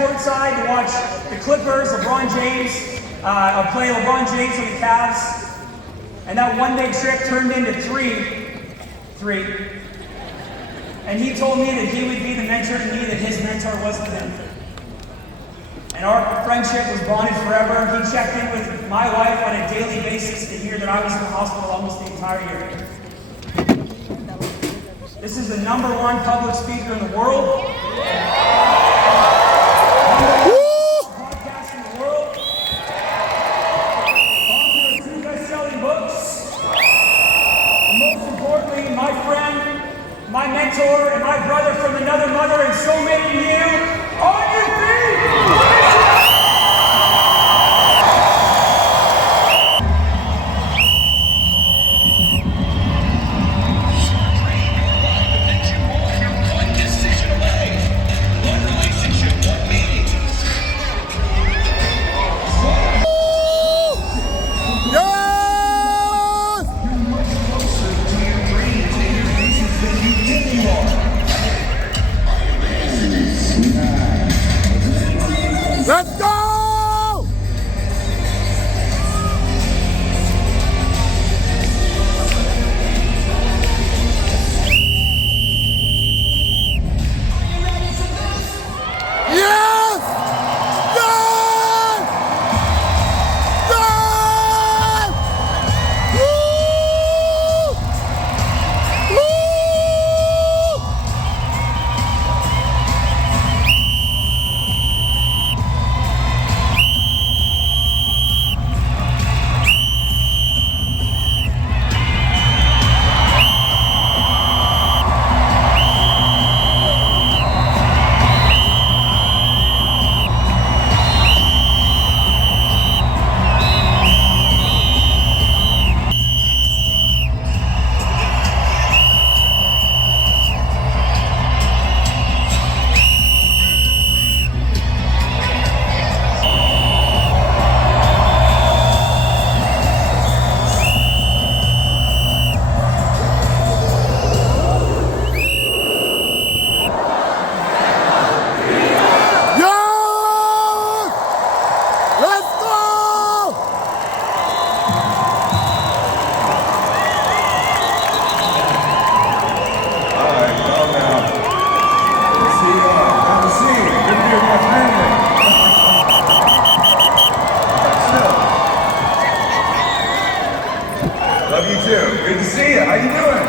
courtside to watch the Clippers, LeBron James, play LeBron James with the Cavs. And that one-day trip turned into three. And he told me that he would be the mentor to me that his mentor was to him. And our friendship was bonded forever. He checked in with my wife on a daily basis the year that I was in the hospital almost the entire year. This is the #1 public speaker in the world. Podcast in the world. Author of 2 best-selling books. And most importantly, my friend, my mentor, and my brother from another mother, and so many of you, on your feet! Let's go! Yes! Yes! Yes! Woo! Woo! Love you too. Good to see you. How you doing?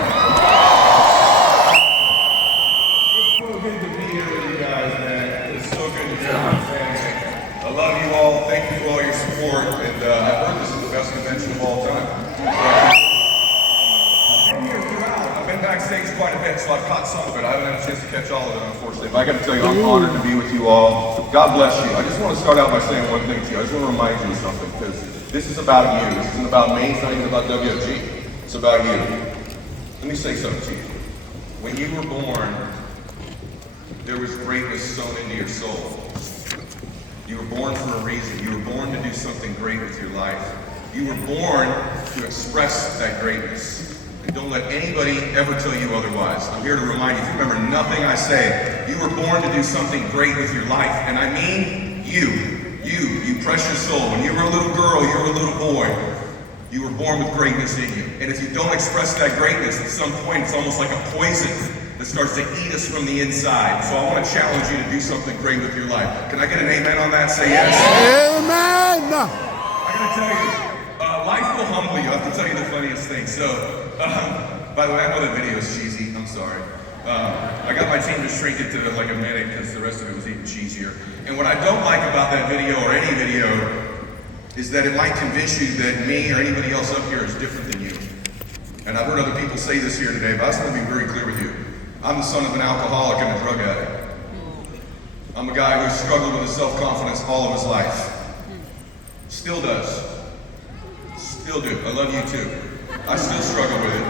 It's so good to be here with you guys, man. It's so good to be with my family. I love you all. Thank you for all your support. And I've heard this is the best convention of all time. I've been here throughout. I've been backstage quite a bit, so I've caught some of it. I haven't had a chance to catch all of it, unfortunately. But I got to tell you, I'm honored to be with you all. God bless you. I just want to start out by saying one thing to you. I just want to remind you of something, because this is about you. This isn't about me. It's not even about WFG. It's about you. Let me say something to you. When you were born, there was greatness sown into your soul. You were born for a reason. You were born to do something great with your life. You were born to express that greatness. And don't let anybody ever tell you otherwise. I'm here to remind you, if you remember nothing I say, you were born to do something great with your life. And I mean you precious soul. When you were a little girl, you were a little boy. You were born with greatness in you. And if you don't express that greatness, at some point it's almost like a poison that starts to eat us from the inside. So I want to challenge you to do something great with your life. Can I get an amen on that? Say yes. Amen! I gotta tell you, life will humble you. I have to tell you the funniest thing. So, by the way, I know that video is cheesy. I'm sorry. I got my team to shrink it to like a minute because the rest of it was even cheesier. And what I don't like about that video, or any video, is that it might convince you that me or anybody else up here is different than you. And I've heard other people say this here today, but I just want to be very clear with you. I'm the son of an alcoholic and a drug addict. I'm a guy who struggled with his self-confidence all of his life. Still does. Still do. I love you too. I still struggle with it.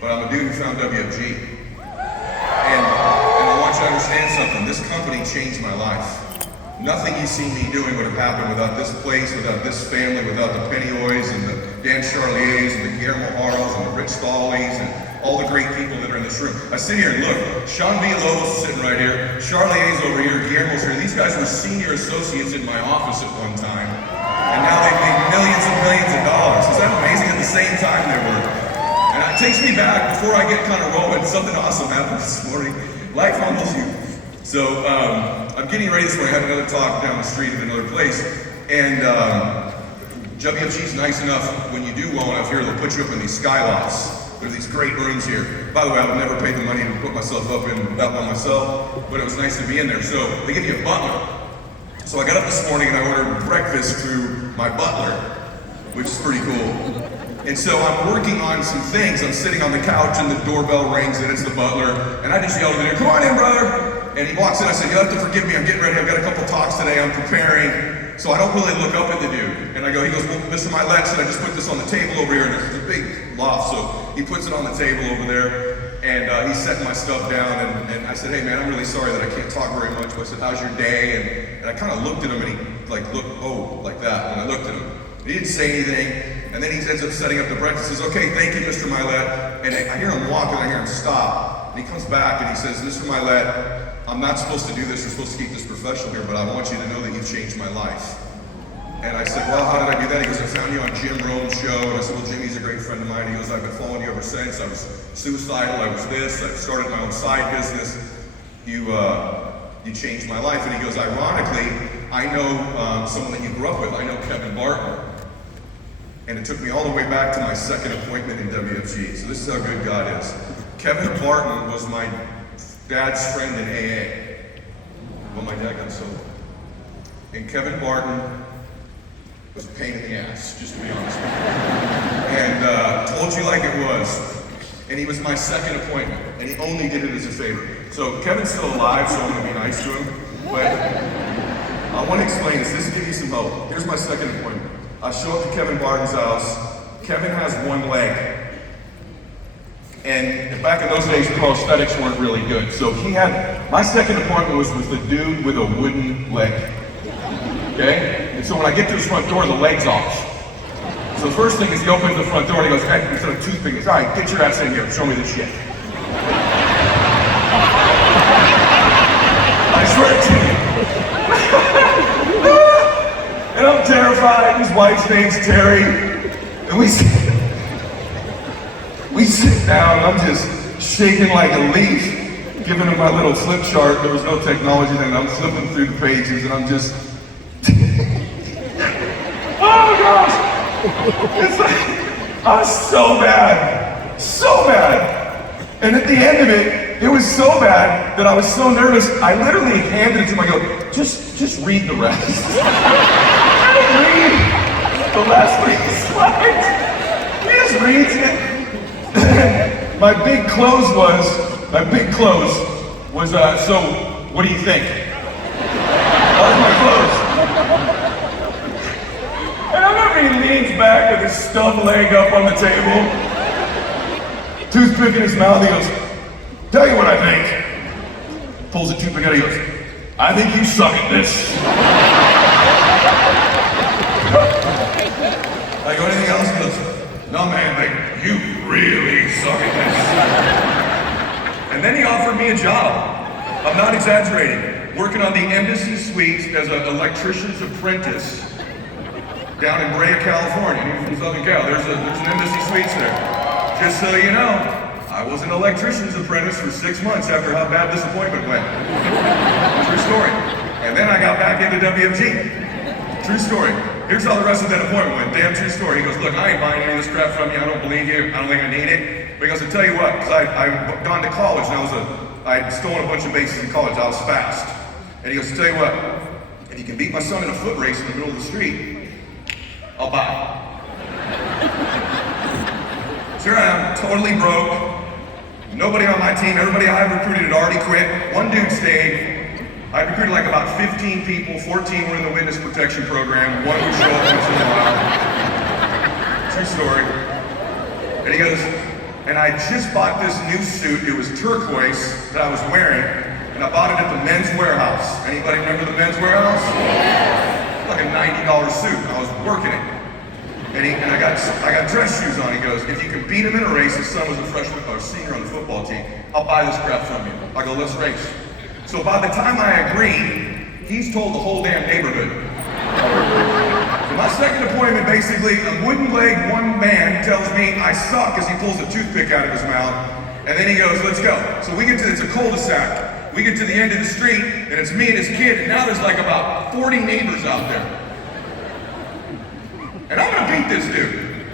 But I'm a dude who found WFG. And I want you to understand something. This company changed my life. Nothing you see me doing would have happened without this place, without this family, without the Penny Oys and the Dan Charliers and the Guillermo Haros and the Rich Stollies and all the great people that are in this room. I sit here and look, Sean Villalobos is sitting right here, Charlie's over here, Guillermo's here. These guys were senior associates in my office at one time, and now they've made millions and millions of dollars. Is that amazing? At the same time they were. And it takes me back, before I get kind of rolling, something awesome happened this morning. Life humbles you. So I'm getting ready this morning. I have another talk down the street at another place. And WFG's nice enough, when you do well enough here, they'll put you up in these sky lofts. There are these great rooms here. By the way, I would never pay the money to put myself up in that one myself, but it was nice to be in there. So they give you a butler. So I got up this morning and I ordered breakfast through my butler, which is pretty cool. And so I'm working on some things. I'm sitting on the couch and the doorbell rings and it's the butler. And I just yelled at him, "Come on in, brother." And he walks in. I said, "You'll have to forgive me. I'm getting ready. I've got a couple talks today. I'm preparing." So I don't really look up at the dude. And I go, he goes, "Well, Mr. Mylet said I just put this on the table over here." And it's a big loft. So he puts it on the table over there. And he's setting my stuff down. And I said, "Hey, man, I'm really sorry that I can't talk very much." But I said, "How's your day?" And I kind of looked at him and he like looked, oh, like that. And I looked at him. He didn't say anything. And then he ends up setting up the breakfast. He says, "Okay, thank you, Mr. Mylet." And I hear him walk and I hear him stop. And he comes back and he says, "Mr. Mylet, I'm not supposed to do this. You're supposed to keep this professional here, but I want you to know that you've changed my life." And I said, "Well, how did I do that?" He goes, "I found you on Jim Rome's show." And I said, "Well, Jimmy's a great friend of mine." He goes, "I've been following you ever since. I was suicidal. I was this. I've started my own side business. You changed my life." And he goes, "Ironically, I know someone that you grew up with. I know Kevin Barton." And it took me all the way back to my second appointment in WFG. So this is how good God is. Kevin Barton was my dad's friend in AA. Well, my dad got sober. And Kevin Barton was a pain in the ass, just to be honest with you. And told you like it was. And he was my second appointment. And he only did it as a favor. So Kevin's still alive, so I'm going to be nice to him. But I want to explain this. This will give you some hope. Here's my second appointment. I show up to Kevin Barton's house. Kevin has one leg. And back in those days, prosthetics weren't really good. So he had, my second appointment was with the dude with a wooden leg. Okay? And so when I get to his front door, the leg's off. So the first thing is he opens the front door and he goes, "Hey," instead of toothpick, he goes, "All right, get your ass in here. Show me this shit." I swear to you. And I'm terrified. His wife's name's Terry. And we sit down, and I'm just shaking like a leaf, giving him my little flip chart. There was no technology then. I'm flipping through the pages, and I'm just, oh gosh! It's like, I was so bad. So bad. And at the end of it, it was so bad that I was so nervous, I literally handed it to him. I go, just read the rest. Read the last 3 slides. He just reads it. My big close was, "So, what do you think?" That was my close. And I remember he leans back with his stub leg up on the table, toothpick in his mouth. He goes, "Tell you what I think." Pulls a toothpick out. He goes, "I think you suck at this." I go, "Anything else?" He goes, "No, man, like, you really suck at this." And then he offered me a job. I'm not exaggerating. Working on the Embassy Suites as an electrician's apprentice down in Brea, California. You're from Southern Cal. There's an Embassy Suites there. Just so you know, I was an electrician's apprentice for 6 months after how bad this appointment went. True story. And then I got back into WFG. True story. Here's how the rest of that appointment went. Damn true story. He goes, "Look, I ain't buying any of this crap from you. I don't believe you. I don't think I need it." Because I'll tell you what, because I'd gone to college and I'd stolen a bunch of bases in college. I was fast. And he goes, "I'll tell you what, if you can beat my son in a foot race in the middle of the street, I'll buy." So here I am, totally broke. Nobody on my team, everybody I recruited had already quit. One dude stayed. I recruited like about 15 people, 14 were in the witness protection program, one would show up once in a while. True story. And he goes, "And I just bought this new suit, it was turquoise, that I was wearing, and I bought it at the Men's Warehouse." Anybody remember the Men's Warehouse? Yeah. Like a $90 suit, I was working it. And I got dress shoes on. He goes, if you can beat him in a race, his son was a freshman or senior on the football team, I'll buy this crap from you. I go, let's race. So by the time I agree, he's told the whole damn neighborhood. So my second appointment, basically, a wooden-legged one man tells me I suck as he pulls a toothpick out of his mouth, and then he goes, let's go. So we get to, it's a cul-de-sac. We get to the end of the street, and it's me and his kid, and now there's like about 40 neighbors out there. And I'm gonna beat this dude.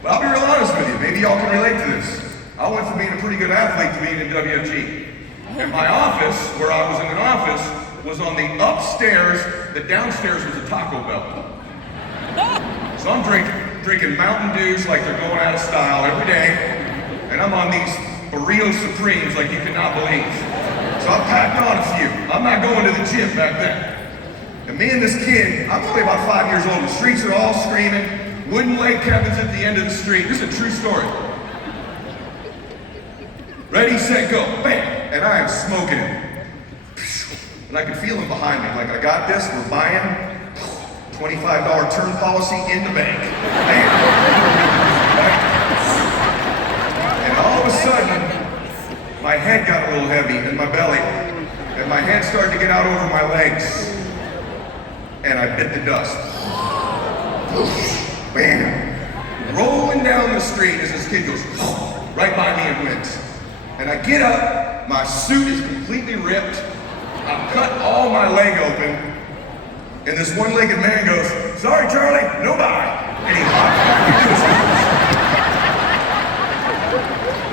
But I'll be real honest with you, maybe y'all can relate to this. I went from being a pretty good athlete to being in WFG. And my office, where I was in an office, was on the upstairs, the downstairs was a Taco Bell. So I'm drinking Mountain Dews like they're going out of style every day, and I'm on these burrito supremes like you cannot believe. So I'm packing on a few. I'm not going to the gym back then. And me and this kid, I'm only about 5 years old, the streets are all screaming, wooden leg Kevin's at the end of the street. This is a true story. Ready, set, go, bam! And I am smoking it. And I can feel him behind me, like I got this, we're buying, $25 term policy in the bank. Bam! And all of a sudden, my head got a little heavy in my belly, and my head started to get out over my legs. And I bit the dust. Bam! Rolling down the street as this kid goes right by me and wins. And I get up, my suit is completely ripped, I've cut all my leg open, and this one-legged man goes, sorry Charlie, no bye. And he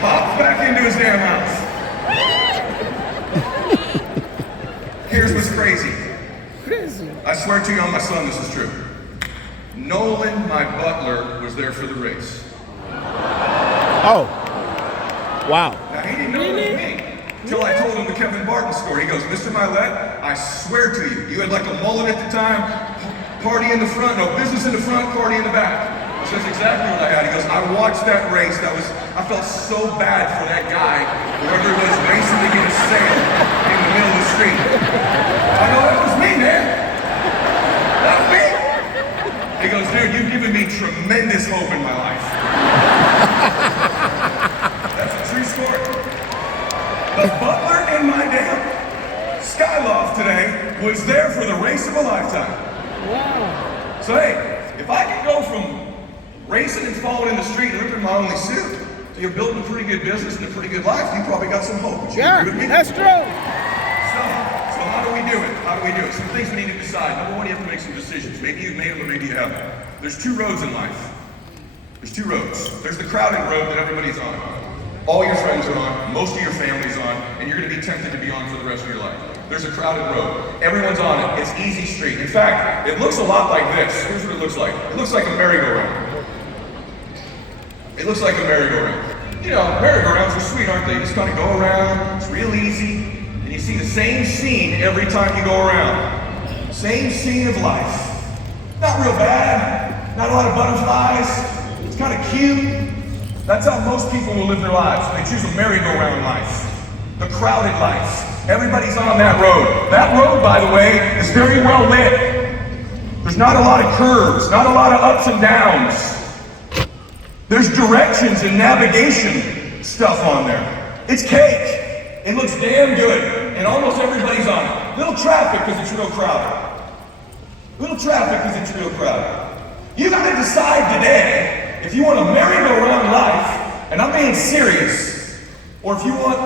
hops back into his damn house. Here's what's crazy. I swear to you on my son, this is true. Nolan, my butler, was there for the race. Oh. Wow. Now, he didn't know it was me until I told him the Kevin Barton story. He goes, Mr. Mylet, I swear to you, you had like a mullet at the time, party in the front, no, business in the front, party in the back. So that's exactly what I had. He goes, I watched that race. I felt so bad for that guy, whoever it was racing to get a sale in the middle of the street. I go, that was me, man. That was me. He goes, dude, you've given me tremendous hope in my life. That's a true story. The butler in my damn Skyloft today was there for the race of a lifetime. Wow. So hey, if I can go from racing and falling in the street and ripping my only suit to you're building a pretty good business and a pretty good life, you probably got some hope. Would you agree with me? That's true. So how do we do it? How do we do it? Some things we need to decide. Number one, you have to make some decisions. Maybe you've made them or maybe you haven't. There's two roads in life. There's two roads. There's the crowded road that everybody's on. All your friends are on, most of your family's on, and you're gonna be tempted to be on for the rest of your life. There's a crowded road. Everyone's on it. It's easy street. In fact, it looks a lot like this. Here's what it looks like. It looks like a merry-go-round. It looks like a merry-go-round. You know, merry-go-rounds are sweet, aren't they? You just kind of go around, it's real easy, and you see the same scene every time you go around. Same scene of life. Not real bad, not a lot of butterflies, it's kind of cute. That's how most people will live their lives. They choose a merry-go-round life, the crowded life. Everybody's on that road. That road, by the way, is very well lit. There's not a lot of curves, not a lot of ups and downs. There's directions and navigation stuff on there. It's cake. It looks damn good, and almost everybody's on it. Little traffic because it's real crowded. Little traffic because it's real crowded. You gotta decide today if you want a merry-go-round life, and I'm being serious, or if you want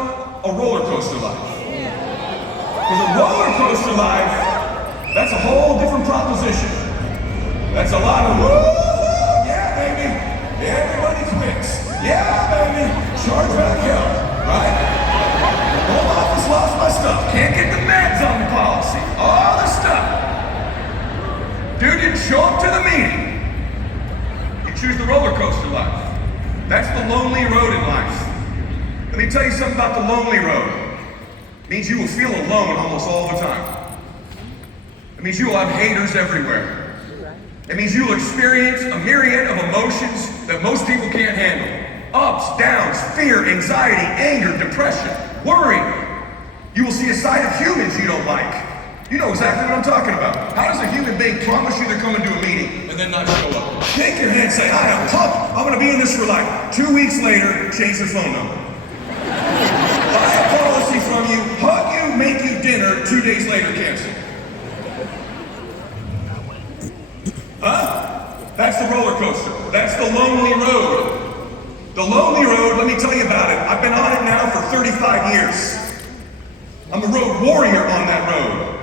a roller coaster life. Because a roller coaster life, that's a whole different proposition. That's a lot of woo, yeah, baby. Everybody quits. Yeah, baby. Charge back hell, right? Home office lost my stuff. Can't get the meds on the policy. All the stuff. Dude didn't show up to the meeting. You choose the roller coaster life. That's the lonely road in life. Let me tell you something about the lonely road. It means you will feel alone almost all the time. It means you will have haters everywhere. It means you will experience a myriad of emotions that most people can't handle. Ups, downs, fear, anxiety, anger, depression, worry. You will see a side of humans you don't like. You know exactly what I'm talking about. How does a human being promise you they're coming to a meeting and then not show up? Think your hand and say, I am pumped. I'm going to be in this for life. 2 weeks later, change your phone number. Buy a policy from you, hug you, make you dinner, 2 days later, cancel. Huh? That's the roller coaster. That's the lonely road. The lonely road, let me tell you about it. I've been on it now for 35 years. I'm a road warrior on that road.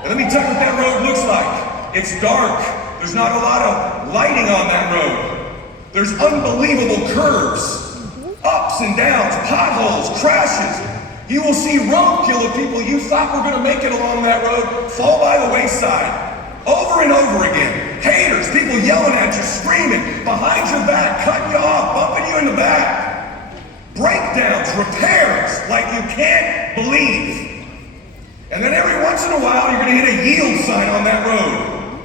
And let me tell you what that road looks like. It's dark. There's not a lot of lighting on that road. There's unbelievable curves, ups and downs, potholes, crashes. You will see roadkill of people you thought were going to make it along that road fall by the wayside. Over and over again. Haters, people yelling at you, screaming, behind your back, cutting you off, bumping you in the back. Breakdowns, repairs, like you can't believe. And then every once in a while, you're going to hit a yield sign on that road.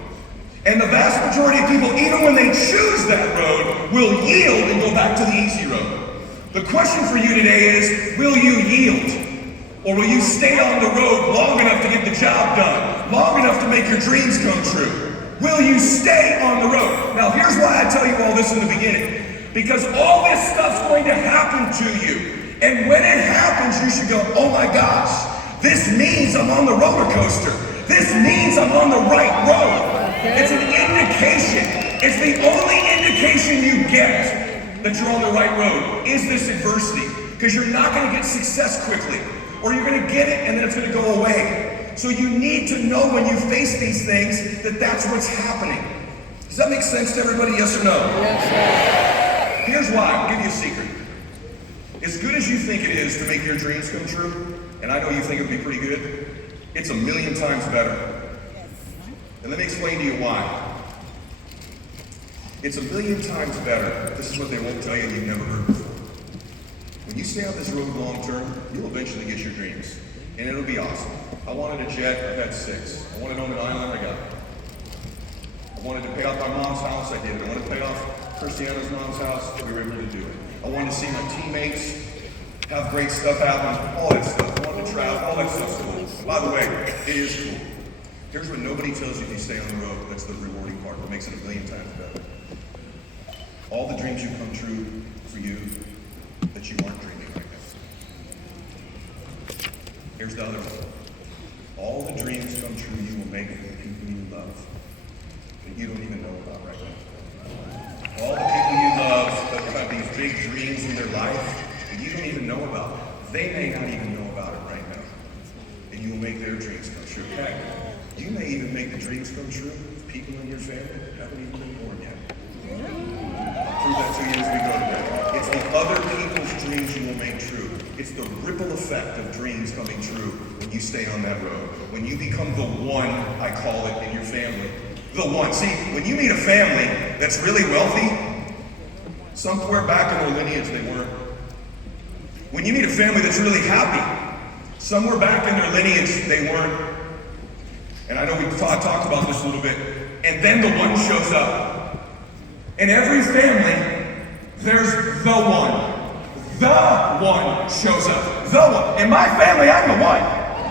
And the vast majority of people, even when they choose that road, will yield and go back to the easy road. The question for you today is, will you yield? Or will you stay on the road long enough to get the job done? Long enough to make your dreams come true? Will you stay on the road? Now here's why I tell you all this in the beginning. Because all this stuff's going to happen to you. And when it happens, you should go, oh my gosh, this means I'm on the roller coaster. This means I'm on the right road. It's an indication. It's the only indication you get that you're on the right road, is this adversity. Because you're not going to get success quickly. Or you're going to get it and then it's going to go away. So you need to know when you face these things that that's what's happening. Does that make sense to everybody, yes or no? Yes, sir. Here's why. I'll give you a secret. As good as you think it is to make your dreams come true, and I know you think it would be pretty good, it's 1,000,000 times better. And let me explain to you why. It's 1,000,000 times better. This is what they won't tell you you've never heard before. When you stay on this road long term, you'll eventually get your dreams. And it'll be awesome. I wanted a jet, I've had 6. I wanted to own an island, I got it. I wanted to pay off my mom's house, I did it. I wanted to pay off Christiana's mom's house, we were able to do it. I wanted to see my teammates have great stuff happen, all that stuff. I wanted to travel, all that stuff's cool. By the way, it is cool. Here's what nobody tells you if you stay on the road. That's the rewarding part, what makes it 1,000,000 times better. All the dreams you come true for you that you aren't dreaming right now. Here's the other one. All the dreams come true you will make with the people you love that you don't even know about right now. All the people you love that have these big dreams in their life that you don't even know about, they may not even know about it right now. And you will make their dreams come true. Heck, you may even make the dreams come true with people in your family that haven't even been born yet. I'll prove that to you as we go today. It's the other people's dreams you will make true. It's the ripple effect of dreams coming true when you stay on that road. When you become the one, I call it, in your family. The one. See, when you meet a family that's really wealthy, somewhere back in their lineage they weren't. When you meet a family that's really happy, somewhere back in their lineage they weren't. And I know we talked about this a little bit. And then the one shows up. In every family, there's the one. The one shows up. The one. In my family, I'm the one.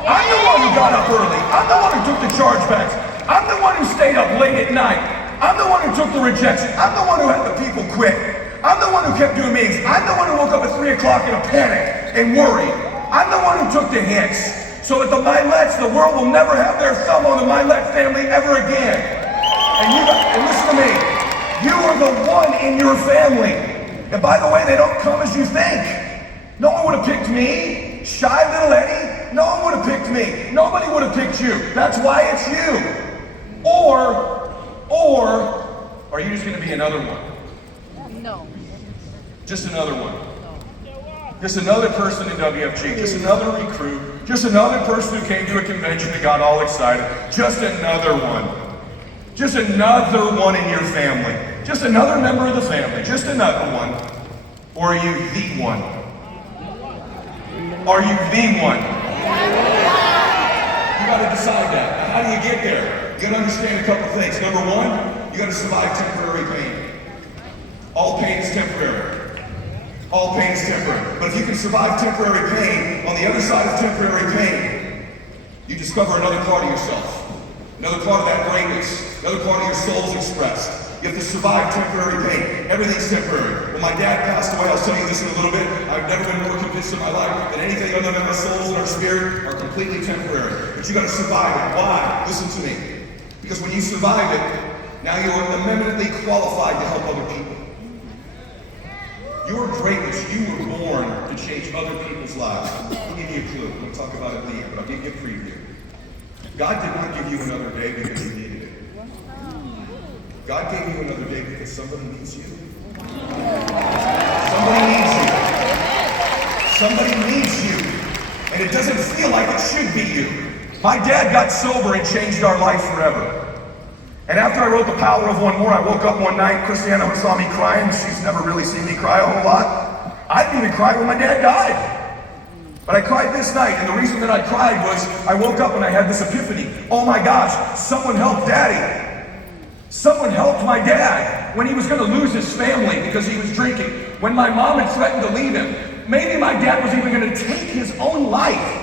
I'm the one who got up early. I'm the one who took the chargebacks. I'm the one who stayed up late at night. I'm the one who took the rejection. I'm the one who had the people quit. I'm the one who kept doing meetings. I'm the one who woke up at 3 o'clock in a panic and worried. I'm the one who took the hits. So at the Mylets, the world will never have their thumb on the Mylet family ever again. And listen to me. You are the one in your family. And by the way, they don't come as you think. No one would have picked me. Shy little Eddie. No one would have picked me. Nobody would have picked you. That's why it's you. Or are you just going to be another one? No. Just another one. Just another person in WFG. Just another recruit. Just another person who came to a convention and got all excited. Just another one. Just another one in your family. Just another member of the family. Just another one. Or are you the one? Are you the one? You gotta decide that. How do you get there? You gotta understand a couple things. Number one, you gotta survive temporary pain. All pain is temporary. All pain is temporary. But if you can survive temporary pain, on the other side of temporary pain, you discover another part of yourself. Another part of that greatness. Another part of your soul's expressed. You have to survive temporary pain. Everything's temporary. When my dad passed away, I'll tell you this in a little bit, I've never been more convinced in my life that anything other than our souls and our spirit are completely temporary. But you got to survive it. Why? Listen to me. Because when you survive it, now you are eminently qualified to help other people. Your greatness, you were born to change other people's lives. I'll give you a clue. We'll talk about it later, but I'll give you a preview. God did not give you another day because you needed it. God gave you another day because somebody needs you. Somebody needs you. Somebody needs you. And it doesn't feel like it should be you. My dad got sober and changed our life forever. And after I wrote The Power of One More, I woke up one night, Christiana saw me crying. She's never really seen me cry a whole lot. I didn't even cry when my dad died. But I cried this night, and the reason that I cried was I woke up and I had this epiphany. Oh my gosh, someone helped Daddy. Someone helped my dad when he was going to lose his family because he was drinking. When my mom had threatened to leave him. Maybe my dad was even going to take his own life.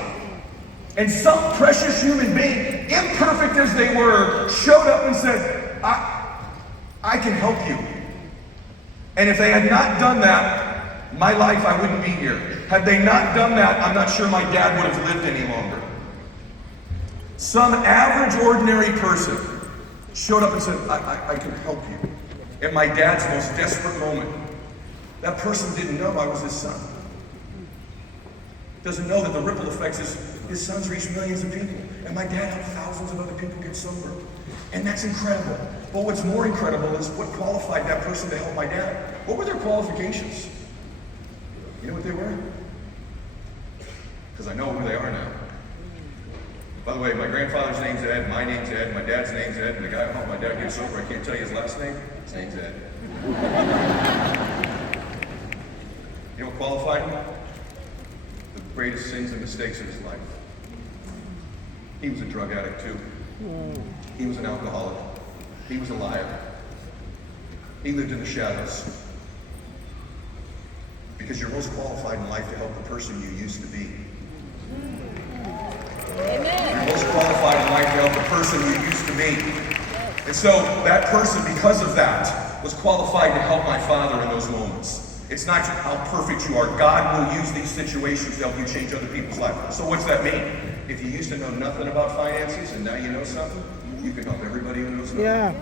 And some precious human being, imperfect as they were, showed up and said, I can help you. And if they had not done that, my life, I wouldn't be here. Had they not done that, I'm not sure my dad would have lived any longer. Some average, ordinary person showed up and said, I can help you. In my dad's most desperate moment, that person didn't know I was his son. Doesn't know that the ripple effects is his sons reach millions of people. And my dad helped thousands of other people get sober. And that's incredible. But what's more incredible is what qualified that person to help my dad. What were their qualifications? You know what they were? Because I know who they are now. By the way, my grandfather's name's Ed, my name's Ed, my dad's name's Ed, and the guy who helped my dad get sober, I can't tell you his last name. His name's Ed. You know what qualified him? The greatest sins and mistakes of his life. He was a drug addict too. He was an alcoholic. He was a liar. He lived in the shadows. Because you're most qualified in life to help the person you used to be. Amen. You're most qualified in life to help the person you used to be. And so that person, because of that, was qualified to help my father in those moments. It's not how perfect you are. God will use these situations to help you change other people's lives. So what's that mean? If you used to know nothing about finances and now you know something, you can help everybody who knows nothing. Yeah.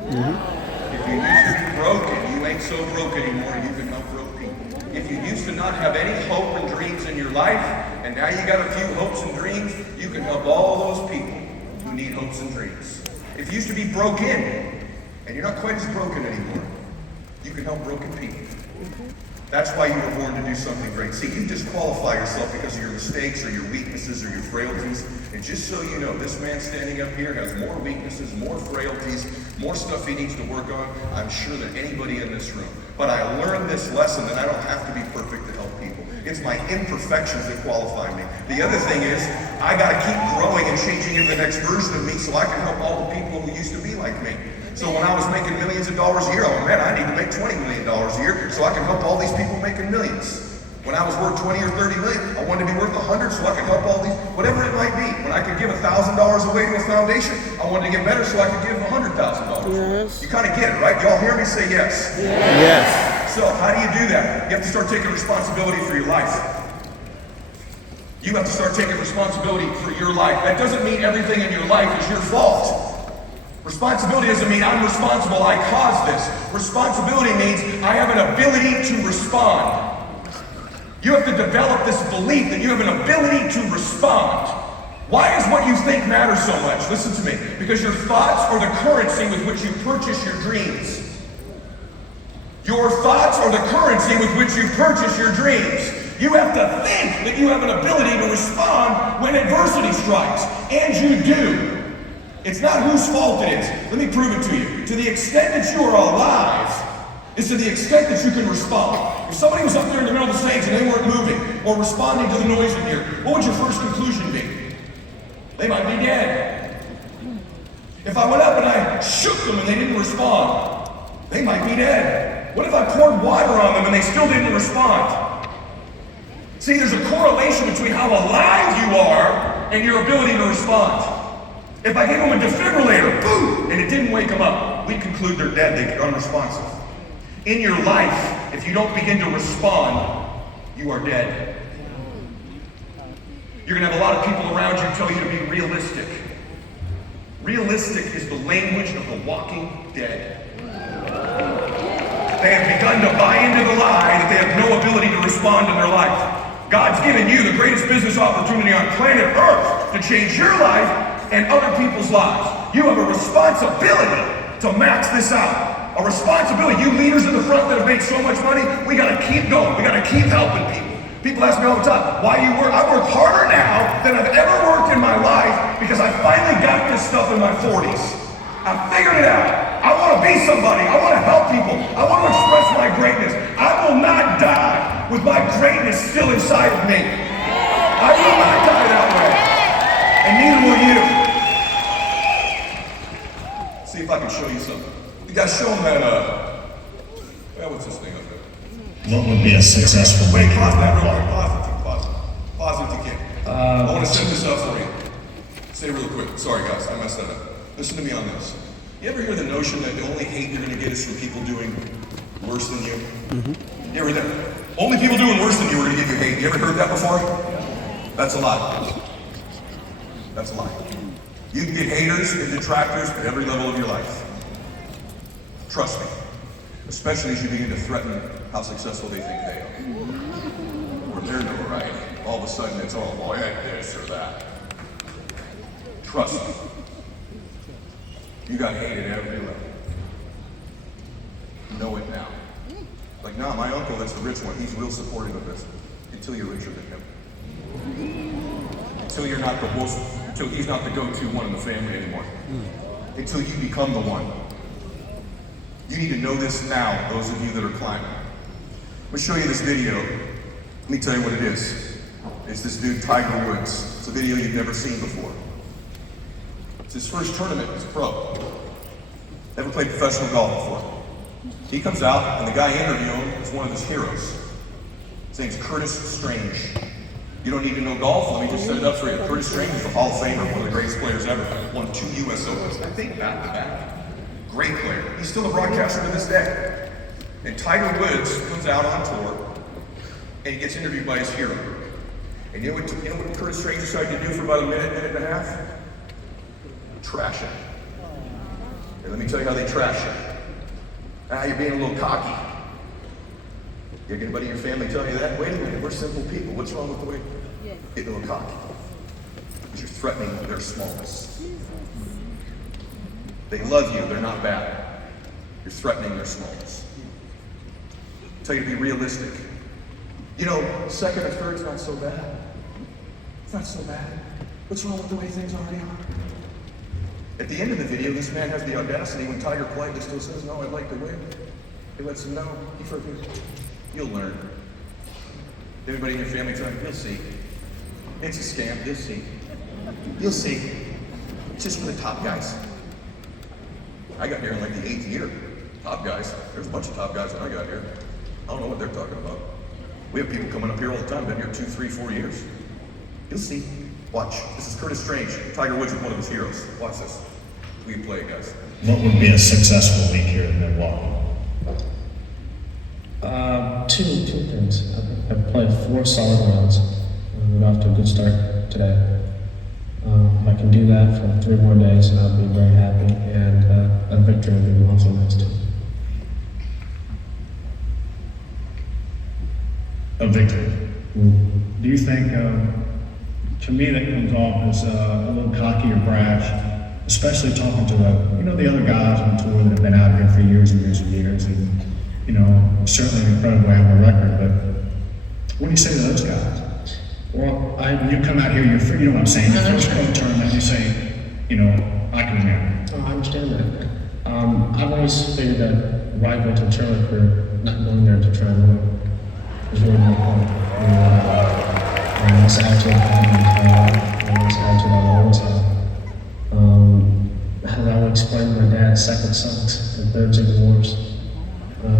If you used to be broke and you ain't so broke anymore, you can help broke people. If you used to not have any hope and dreams in your life, and now you got a few hopes and dreams, you can help all those people who need hopes and dreams. If you used to be broken, and you're not quite as broken anymore, you can help broken people. That's why you were born to do something great. See, you disqualify yourself because of your mistakes or your weaknesses or your frailties. And just so you know, this man standing up here has more weaknesses, more frailties, more stuff he needs to work on, I'm sure, than anybody in this room. But I learned this lesson that I don't have to be perfect to help people. It's my imperfections that qualify me. The other thing is, I got to keep growing and changing into the next version of me so I can help all the people who used to be like me. So when I was making millions of dollars a year, I went, man, I need to make $20 million a year so I can help all these people making millions. When I was worth 20 or 30 million, I wanted to be worth 100 so I could help all these, whatever it might be. When I could give $1,000 away to a foundation, I wanted to get better so I could give $100,000. Yes. You kind of get it, right? Y'all hear me say yes? Yes. So how do you do that? You have to start taking responsibility for your life. You have to start taking responsibility for your life. That doesn't mean everything in your life is your fault. Responsibility doesn't mean I'm responsible, I caused this. Responsibility means I have an ability to respond. You have to develop this belief that you have an ability to respond. Why is what you think matter so much? Listen to me. Because your thoughts are the currency with which you purchase your dreams. Your thoughts are the currency with which you purchase your dreams. You have to think that you have an ability to respond when adversity strikes. And you do. It's not whose fault it is. Let me prove it to you. To the extent that you are alive, is to the extent that you can respond. If somebody was up there in the middle of the stage and they weren't moving or responding to the noise in here, what would your first conclusion be? They might be dead. If I went up and I shook them and they didn't respond, they might be dead. What if I poured water on them and they still didn't respond? See, there's a correlation between how alive you are and your ability to respond. If I gave them a defibrillator, boom, and it didn't wake them up, we conclude they're dead, they're unresponsive. In your life, if you don't begin to respond, you are dead. You're going to have a lot of people around you tell you to be realistic. Realistic is the language of the walking dead. They have begun to buy into the lie that they have no ability to respond in their life. God's given you the greatest business opportunity on planet Earth to change your life and other people's lives. You have a responsibility to max this out. A responsibility. You leaders in the front that have made so much money, we got to keep going. We got to keep helping people. People ask me all the time, why you work? I work harder now than I've ever worked in my life because I finally got this stuff in my 40s. I figured it out. I want to be somebody. I want to help people. I want to express my greatness. I will not die with my greatness still inside of me. I will not die that way. And neither will you. See if I can show you something. You guys show them that, what's this thing up there? What would be a successful way to Pause that real quick. Pause if you can. I want to set this up for you. Say it real quick. Sorry guys, I messed that up. Listen to me on this. You ever hear the notion that the only hate you're going to get is from people doing worse than you? Mm-hmm. You ever hear that? Only people doing worse than you are going to give you hate. You ever heard that before? That's a lie. That's a lie. You can get haters and detractors at every level of your life. Trust me. Especially as you begin to threaten how successful they think they are. Or their notoriety. All of a sudden it's all, well, yeah, this or that. Trust me. You got hated at every level. Know it now. Like, nah, my uncle that's the rich one, he's real supportive of this. Until you're richer than him. Until you're not the most, until he's not the go-to one in the family anymore. Until you become the one. You need to know this now, those of you that are climbing. Let me show you this video. Let me tell you what it is. It's this dude, Tiger Woods. It's a video you've never seen before. It's his first tournament as a pro. Never played professional golf before. He comes out, and the guy interviewing him is one of his heroes. His name's Curtis Strange. You don't need to know golf, let me just set it up for you. Curtis Strange is a Hall of Famer, one of the greatest players ever. Won 2 US Opens, I think back to back. Great player. He's still a broadcaster to this day. And Tiger Woods comes out on tour, and he gets interviewed by his hero. And you know what Curtis Strange decided to do for about a minute and a half? Trash him. And let me tell you how they trash him. You're being a little cocky. Did anybody in your family tell you that? Wait a minute, we're simple people. What's wrong with the way you're getting a little cocky? Because you're threatening their smallness. They love you, they're not bad. You're threatening their smallness. I tell you to be realistic. You know, second or third's not so bad. It's not so bad. What's wrong with the way things already are? At the end of the video, this man has the audacity when Tiger politely still says, no, I'd like to win. He lets him know. He forgives. You'll learn. Everybody in your family trying, you'll see. It's a scam, you'll see. You'll see. It's just for the top guys. I got here in like the 8th year. Top guys. There's a bunch of top guys when I got here. I don't know what they're talking about. We have people coming up here all the time, been here 2, 3, 4 years. You'll see. Watch. This is Curtis Strange. Tiger Woods is one of his heroes. Watch this. We play it, guys. What would be a successful week here in Milwaukee? Two things. I've played 4 solid rounds. We're off to a good start today. If I can do that for 3 more days, and I'll be very happy. And a victory will be also nice too. A victory. Do you think, to me, that comes off as a little cocky or brash, especially talking to the other guys on tour that have been out here for years and years and years, and certainly incredible to have a record. But what do you say to those guys? Well, You come out here, you know what I'm saying, your first pro tournament, you say, I can win. I understand that. I've always figured that why go to a tournament career not going there to try and win is really no point. And this attitude, and this attitude I always have. As I would explain to my dad, second sucks, and third's even worse.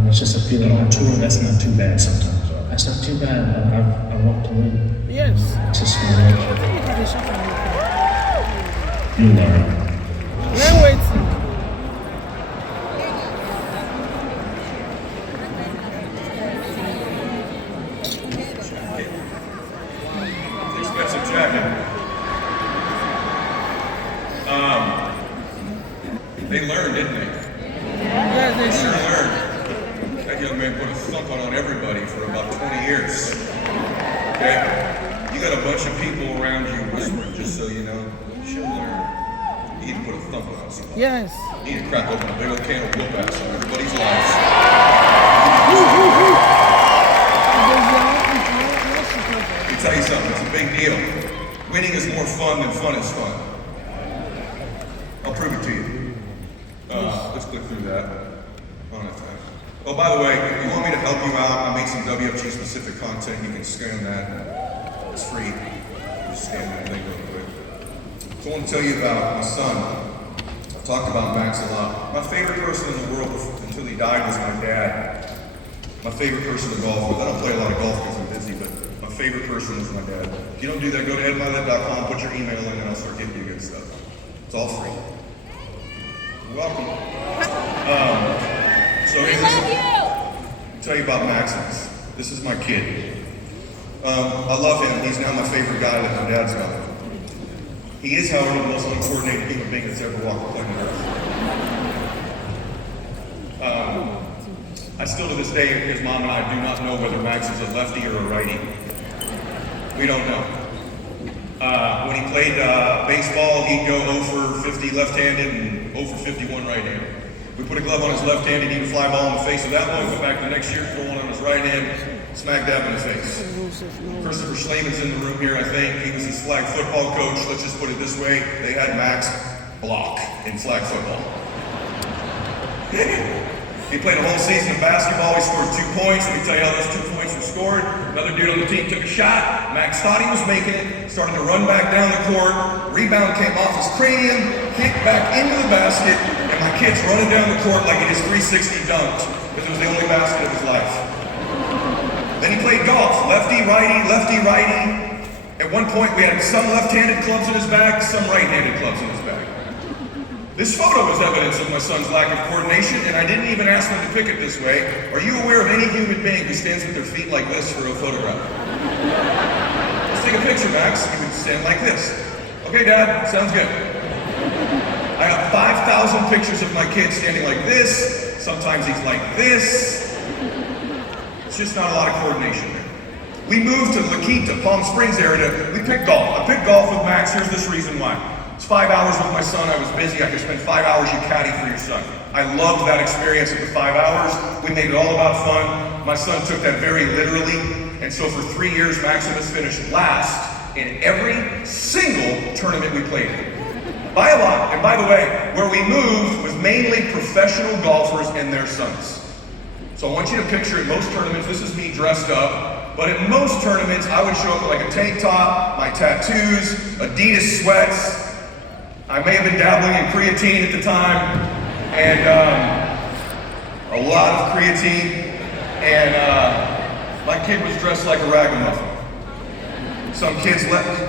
It's just a feeling On tour, that's not too bad sometimes. That's not too bad, but I want to win. Yes. It's just my nature. You learn. We're waiting. thump on everybody for about 20 years. Okay? You got a bunch of people around you whispering, just so you know. You should learn. You need to put a thumping on somebody. Yes. You need to crack open a big old can of whoop ass on everybody's lives. Let me tell you something, it's a big deal. Winning is more fun than fun is fun. I'll prove it to you. Let's click through that. I don't have time. Oh, by the way, if you want me to help you out, I made some WFG specific content. You can scan that. It's free. Just scan that link real quick. So I want to tell you about my son. I've talked about Max a lot. My favorite person in the world until he died was my dad. My favorite person to golf with. I don't play a lot of golf because I'm busy, but my favorite person is my dad. If you don't do that, go to mylet.com, put your email in, and I'll start getting you good stuff. It's all free. You're welcome. I'll tell you about Maximus. This is my kid. I love him. He's now my favorite guy that my dad's got. He is, however, the most uncoordinated human being that's ever walked the planet Earth. I still, to this day, his mom and I do not know whether Max is a lefty or a righty. We don't know. When he played baseball, he'd go 0 for 50 left-handed and 0 for 51 right-handed. We put a glove on his left hand, he'd eat a fly ball in the face with that one, go back the next year, throw one on his right hand, smack dab in the face. Christopher Schleman's in the room here, I think. He was his flag football coach. Let's just put it this way. They had Max block in flag football. He played a whole season of basketball. He scored 2 points. Let me tell you how those 2 points were scored. Another dude on the team took a shot. Max thought he was making it, started to run back down the court. Rebound came off his cranium, kicked back into the basket, and my kid's running down the court like it is 360 dunked, because it was the only basket of his life. Then he played golf, lefty, righty, lefty, righty. At one point, we had some left-handed clubs in his bag, some right-handed clubs in his bag. This photo is evidence of my son's lack of coordination, and I didn't even ask him to pick it this way. Are you aware of any human being who stands with their feet like this for a photograph? Let's take a picture, Max. You would stand like this. Okay, Dad, sounds good. I got 5,000 pictures of my kid standing like this. Sometimes he's like this. It's just not a lot of coordination there. We moved to La Quinta, Palm Springs area. We picked golf. I picked golf with Max. Here's this reason why. It's 5 hours with my son. I was busy. I could spend 5 hours you caddy for your son. I loved that experience of the 5 hours. We made it all about fun. My son took that very literally. And so for 3 years, Maximus finished last in every single tournament we played in. By a lot. And by the way, where we moved was mainly professional golfers and their sons. So I want you to picture at most tournaments, this is me dressed up, but at most tournaments, I would show up with like a tank top, my tattoos, Adidas sweats. I may have been dabbling in creatine at the time, and a lot of creatine, and my kid was dressed like a ragamuffin. Some kids,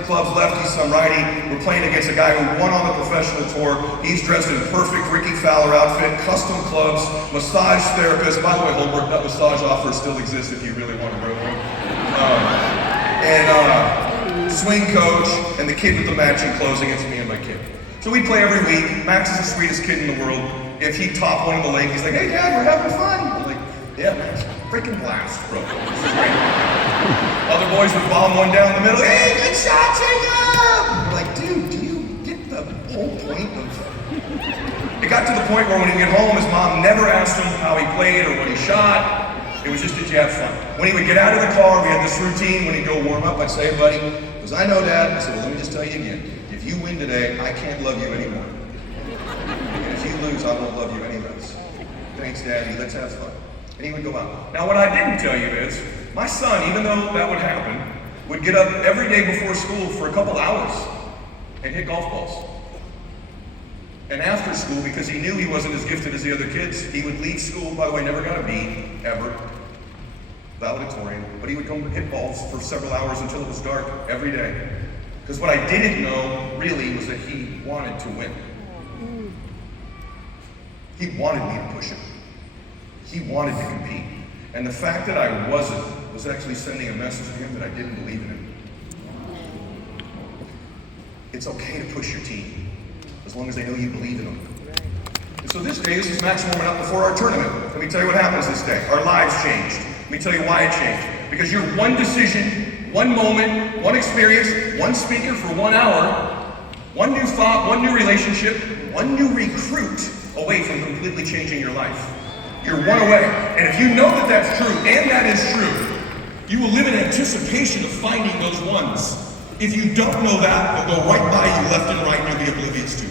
clubs lefty, some righty. We're playing against a guy who won on the professional tour. He's dressed in a perfect Ricky Fowler outfit, custom clubs, massage therapist. By the way, Holbrook, that massage offer still exists if you really want to go there. And swing coach, and the kid with the matching clothes against me and my kid. So we play every week. Max is the sweetest kid in the world. If he topped one of the lake, he's like, hey Dad, we're having fun. I'm like, yeah, Max, freaking blast, bro. This is great. Other boys would bomb one down the middle. Hey, good shot, Jacob! We're like, dude, do you get the whole point of... It got to the point where when he would get home, his mom never asked him how he played or what he shot. It was just, did you have fun? When he would get out of the car, we had this routine. When he'd go warm up, I'd say, hey, buddy, because I know, Dad. I said, well, let me just tell you again. If you win today, I can't love you anymore. And if you lose, I won't love you any less. Thanks, Daddy. Let's have fun. And he would go out. Now, what I didn't tell you is, my son, even though that would happen, would get up every day before school for a couple hours and hit golf balls. And after school, because he knew he wasn't as gifted as the other kids, he would leave school, by the way, never got a B, ever, valedictorian, but he would come hit balls for several hours until it was dark every day. Because what I didn't know, really, was that he wanted to win. He wanted me to push him. He wanted to compete. And the fact that I wasn't was actually sending a message to him that I didn't believe in him. It's okay to push your team, as long as they know you believe in them. And so this day, this is Max warming up before our tournament. Let me tell you what happens this day. Our lives changed. Let me tell you why it changed. Because you're one decision, one moment, one experience, one speaker for 1 hour, one new thought, one new relationship, one new recruit away from completely changing your life. You're one away. And if you know that that's true, and that is true, you will live in anticipation of finding those ones. If you don't know that, they'll go right by you left and right and you'll be oblivious to.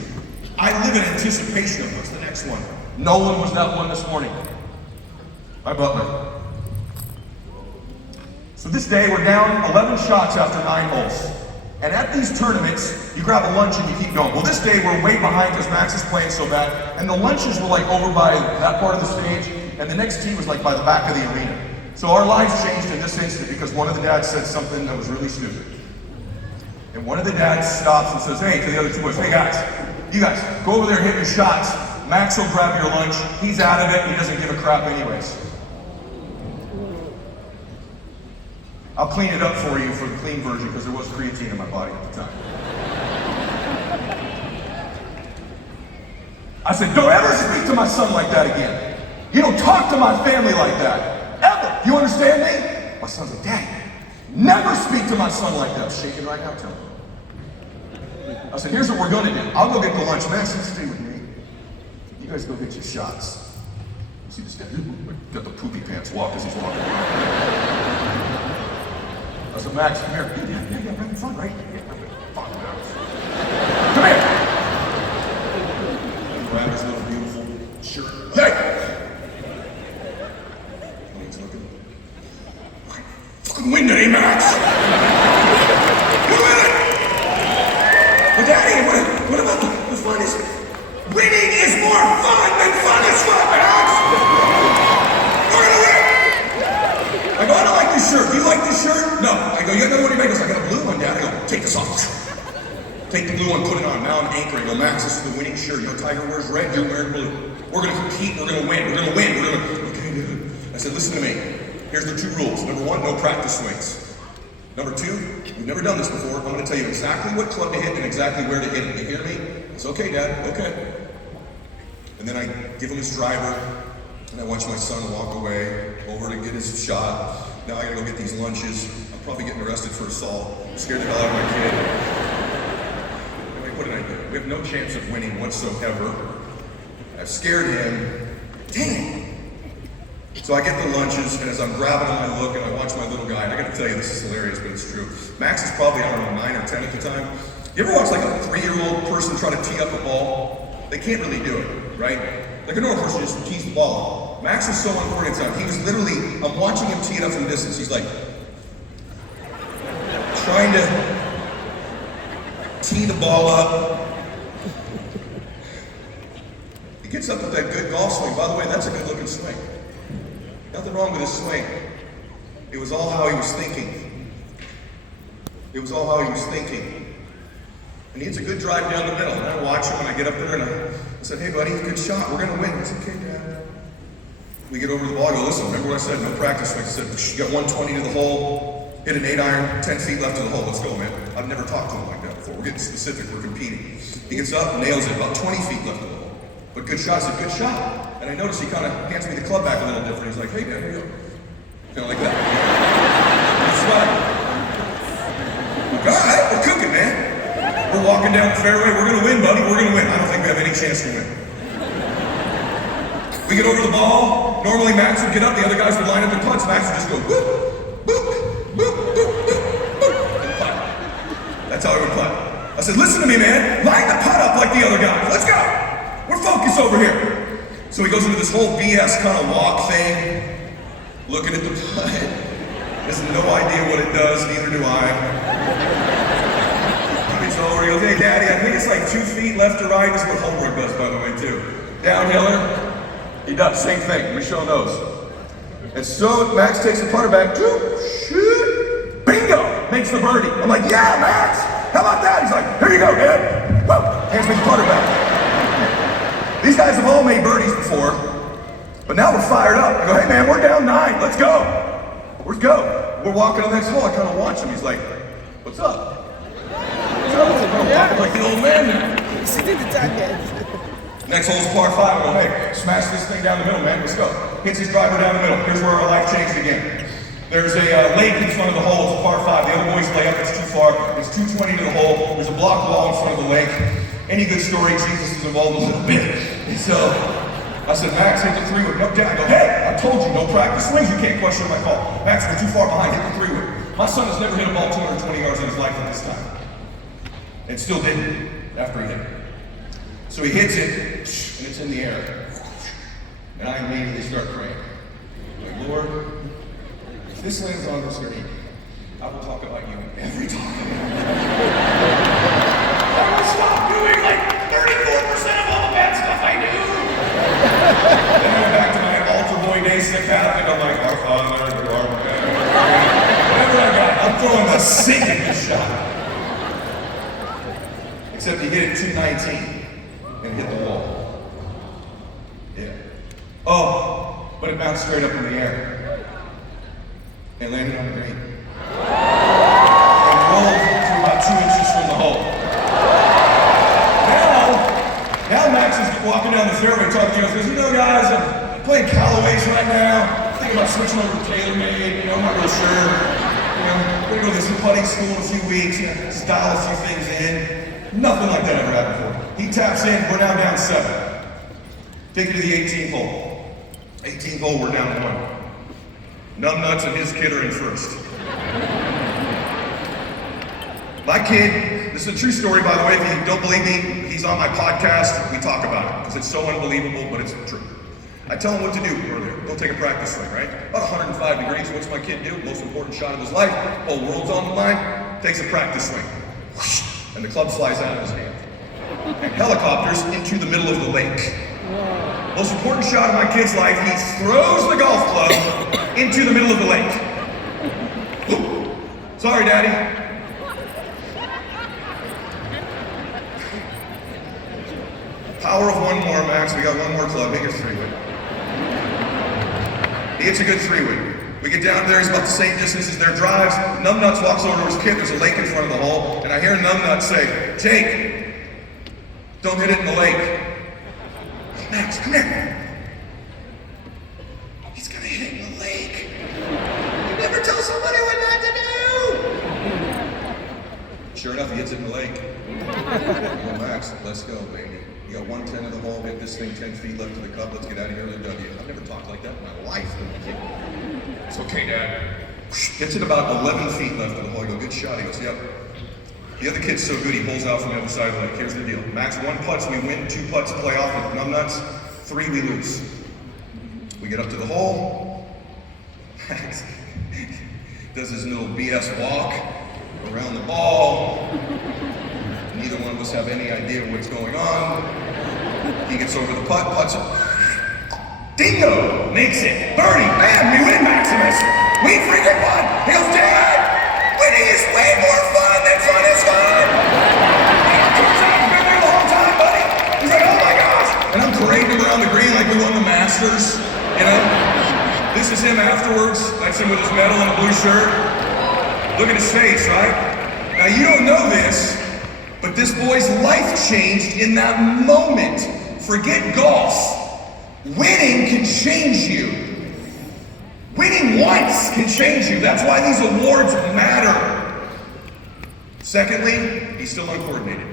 I live in anticipation of what's the next one. Nolan was that one this morning. My butler. So this day we're down 11 shots after 9 holes. And at these tournaments, you grab a lunch and you keep going. Well, this day we're way behind because Max is playing so bad. And the lunches were like over by that part of the stage. And the next tee was like by the back of the arena. So our lives changed in this instant because one of the dads said something that was really stupid. And one of the dads stops and says, hey, to the other two boys, hey guys, you guys, go over there, hit your shots. Max will grab your lunch. He's out of it. He doesn't give a crap anyways. I'll clean it up for you for the clean version because there was creatine in my body at the time. I said, don't ever speak to my son like that again. You don't talk to my family like that. Ever. You understand me? My son's like, Dad, never speak to my son like that. I'm shaking right now, tell him. I said, here's what we're going to do. I'll go get the lunch. Max, you stay with me. You guys go get your shots. You see this guy? Got the poopy pants walk as he's walking. I said, Max, come here. Yeah, right in front, right? Fine, Max. Come here. Grab his little beautiful shirt. Hey! He's looking. Fucking win today, Max! You win it! But Daddy, what about the fun is? Winning is more fun than fun is fun, Max! We're gonna win! I go, I don't like this shirt. Do you like this shirt? No. I go, you got what do you make? I got a blue one, Dad. I go, take this off. Take the blue one, put it on. Now I'm anchoring. I go, Max, this is the winning shirt. You know, Tiger wears red, you're wearing blue. We're gonna compete, we're gonna win, we're gonna win, we're gonna, okay, dude. I said, listen to me. Here's the 2 rules. Number 1, no practice swings. Number 2, we've never done this before. I'm gonna tell you exactly what club to hit and exactly where to hit it. You hear me? It's okay, Dad, okay. And then I give him his driver, and I watch my son walk away over to get his shot. Now I gotta go get these lunches. I'm probably getting arrested for assault. I'm scared the hell out of my kid. Anyway, what did I do? We have no chance of winning whatsoever. I've scared him. Dang it! So I get the lunches, and as I'm grabbing them, I look and I watch my little guy. And I gotta tell you, this is hilarious, but it's true. Max is probably, I don't know, 9 or 10 at the time. You ever watch like a 3-year-old person try to tee up a ball? They can't really do it, right? Like a normal person just tees the ball up. Max was so unoriented. He was literally, I'm watching him tee it up from a distance. He's like, trying to tee the ball up. He gets up with that good golf swing. By the way, that's a good looking swing. Nothing wrong with his swing. It was all how he was thinking. It was all how he was thinking. And he hits a good drive down the middle. And I watch him and I get up there and I said, hey buddy, good shot. We're gonna win. He said, okay, Dad. We get over the ball. I go, listen, remember what I said? No practice. I said, you got 120 to the hole, hit an 8-iron, 10 feet left to the hole. Let's go, man. I've never talked to him like that before. We're getting specific. We're competing. He gets up, nails it, about 20 feet left to the hole. But good shot. I said, good shot. And I noticed he kind of hands me the club back a little different. He's like, hey, Dad, here you go. Kind of like that. That's right. All right, we're cooking, man. We're walking down the fairway. We're going to win, buddy. We're going to win. I don't think we have any chance to win. We get over the ball. Normally, Max would get up. The other guys would line up their putts. Max would just go, boop, boop, boop, boop, boop, boop, and putt. That's how he would putt. I said, listen to me, man. Line the putt up like the other guys. Let's go. We're focused over here. So he goes into this whole BS kind of walk thing, looking at the putt. He has no idea what it does, neither do I. He's over, he goes, hey Daddy, I think it's like 2 feet left to right. This is what Holbrook does, by the way, too. Downhiller, he does, same thing, let me show those. And so Max takes the putter back, shoot, bingo, makes the birdie. I'm like, yeah, Max, how about that? He's like, here you go, Dad. Whoa, hands me the putter back. These guys have all made birdies before, but now we're fired up. I go, hey man, we're down 9, let's go. Let's go. We're walking on the next hole, I kind of watch him. He's like, what's up? What's up? I'm walking like the old man now. She did the tag. Next hole's par 5, I go, hey, smash this thing down the middle, man, let's go. hits his driver down the middle. Here's where our life changed again. There's a lake in front of the hole. It's a par 5. The other boys lay up. It's too far. It's 220 to the hole. There's a block wall in front of the lake. Any good story, Jesus is involved a little bit. And so I said, Max, hit the 3-wood. No, Dad. I go, hey, I told you, no practice swings. You can't question my call. Max, we're too far behind. Hit the 3-wood. My son has never hit a ball 220 yards in his life at this time. And still didn't after he hit it. So he hits it, and it's in the air. And I immediately start praying. Like, Lord, if this lands on the screen, I will talk about you every time. I will stop doing like 34% of all the bad stuff I do. Then I went back to my altar boy days in the Catholic. I'm like, our Father, who art in heaven. Whatever I got, I'm throwing the sickest shot. Except he hit it 219 and hit the wall. Yeah. Oh, but it bounced straight up in the air and landed on the green. And rolled to about 2 inches from the hole. Now Max is walking down the fairway talking to us. He goes, you know guys, I'm playing Callaway's right now. Thinking about switching over to TaylorMade, I'm not real sure. I'm gonna go to some putting school in a few weeks, just dial a few things in. Nothing like that ever happened before. He taps in, we're now down 7. Take it to the 18th hole. 18th hole, we're down 1. Numbnuts and his kid are in first. My kid, this is a true story by the way, if you don't believe me, he's on my podcast, we talk about it, because it's so unbelievable, but it's true. I tell him what to do earlier. Go take a practice swing, right? About 105 degrees, what's my kid do? Most important shot of his life, whole world's on the line, takes a practice swing. Whoosh, and the club flies out of his hand. And helicopters into the middle of the lake. Most important shot of my kid's life, he throws the golf club into the middle of the lake. Whoop. Sorry, Daddy. Power of one more, Max. We got one more club. Hit your 3-wood. He hits a good 3-wood. We get down there, he's about the same distance as their drives. Numbnuts walks over to his kid, there's a lake in front of the hole, and I hear Numbnuts say, Jake, don't hit it in the lake. Max, come here. He's gonna hit it in the lake. You never tell somebody what not to do. Sure enough, he hits it in the lake. Well, Max, let's go, baby. You got 110 of the hole, hit this thing 10 feet left to the cup, let's get out of here with a W. I've never talked like that in my life. It's okay, Dad. Gets it about 11 feet left of the hole. I go, good shot. He goes, yep. The other kid's so good, he pulls out from the other side of the lake. Here's the deal. Max 1 putts, we win. 2 putts, play off with Numbnuts. 3, we lose. We get up to the hole. Max does his little BS walk around the ball. Neither one of us have any idea what's going on. He gets over the putt, putts it. Dingo! Makes it. Birdie! Bam! We win, Maximus! We freaking won! He goes, Dad! Winning is way more fun than fun is fun! Turns out he's been there the whole time, buddy! He's like, oh my gosh! And I'm parading around the green like we won the Masters, you know? This is him afterwards. That's him with his medal and a blue shirt. Look at his face, right? Now you don't know this, but this boy's life changed in that moment. Forget golf. Winning can change you. Winning once can change you. That's why these awards matter. Secondly, he's still uncoordinated.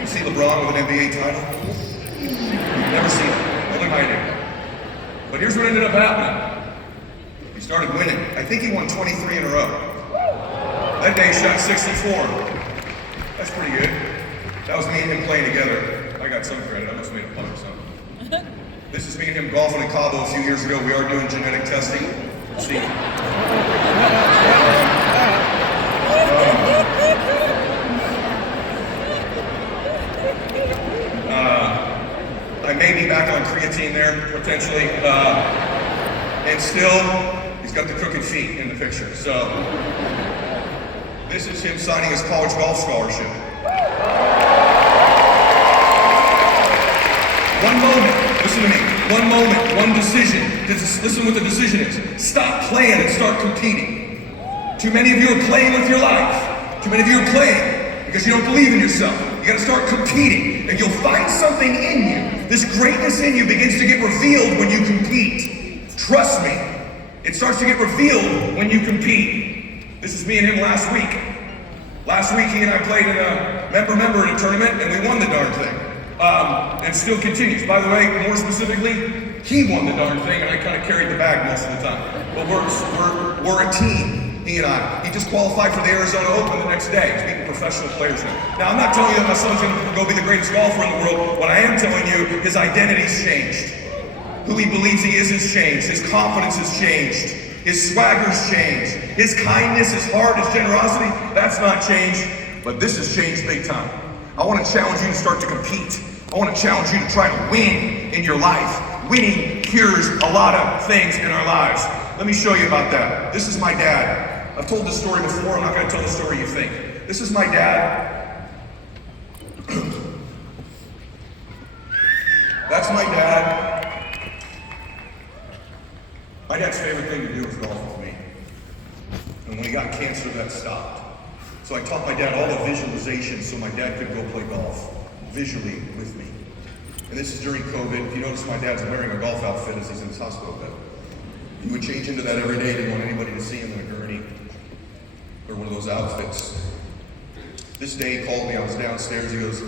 You see LeBron with an NBA title? Never seen it. Only hiding. But here's what ended up happening. He started winning. I think he won 23 in a row. That day he shot 64. That's pretty good. That was me and him playing together. I got some credit. I must have made a putt or something. This is me and him golfing in Cabo a few years ago. We are doing genetic testing. Let's see. I may be back on creatine there, potentially. And still, he's got the crooked feet in the picture. So, this is him signing his college golf scholarship. One moment, listen to me. One moment, one decision. Listen what the decision is. Stop playing and start competing. Too many of you are playing with your life. Too many of you are playing because you don't believe in yourself. You gotta start competing, and you'll find something in you This greatness in you begins to get revealed when you compete. Trust me, it starts to get revealed when you compete. This is me and him last week. Last week, he and I played in a member in a tournament, and we won the darn thing. And still continues. By the way, more specifically, he won the darn thing, and I kind of carried the bag most of the time. But we're a team, he and I. He just qualified for the Arizona Open the next day. He's beating professional players now. Now, I'm not telling you that my son's going to go be the greatest golfer in the world. What I am telling you, his identity's changed. Who he believes he is has changed. His confidence has changed. His swagger's changed. His kindness, his heart, his generosity, that's not changed. But this has changed big time. I want to challenge you to start to compete. I want to challenge you to try to win in your life. Winning cures a lot of things in our lives. Let me show you about that. This is my dad. I've told this story before. I'm not going to tell the story you think. This is my dad. That's my dad. My dad's favorite thing to do was golf with me. And when he got cancer, that stopped. So I taught my dad all the visualizations so my dad could go play golf visually with me. And this is during COVID. If you notice, my dad's wearing a golf outfit as he's in his hospital bed. He would change into that every day. He didn't want anybody to see him in a gurney or one of those outfits. This day he called me. I was downstairs. He goes,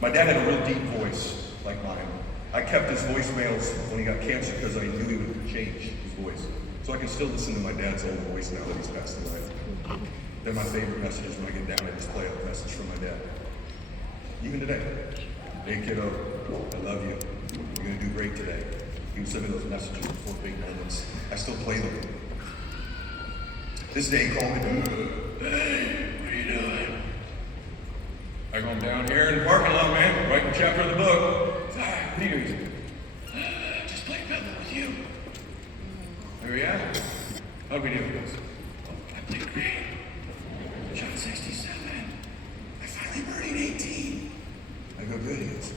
my dad had a real deep voice like mine. I kept his voicemails when he got cancer because I knew he would change his voice. So I can still listen to my dad's old voice now that he's passed away. They're my favorite messages when I get down. I just play a message from my dad. Even today. Hey kiddo, I love you. You're gonna do great today. He would send me those messages before big moments. I still play them. This day he called me. Hey, what are you doing? I go down here in the parking lot, man, writing a chapter of the book. What are you doing? Just playing pebble with you. There you are. How'd we do? I played great. Shot 67. I finally birdied 18. I go, good. He goes,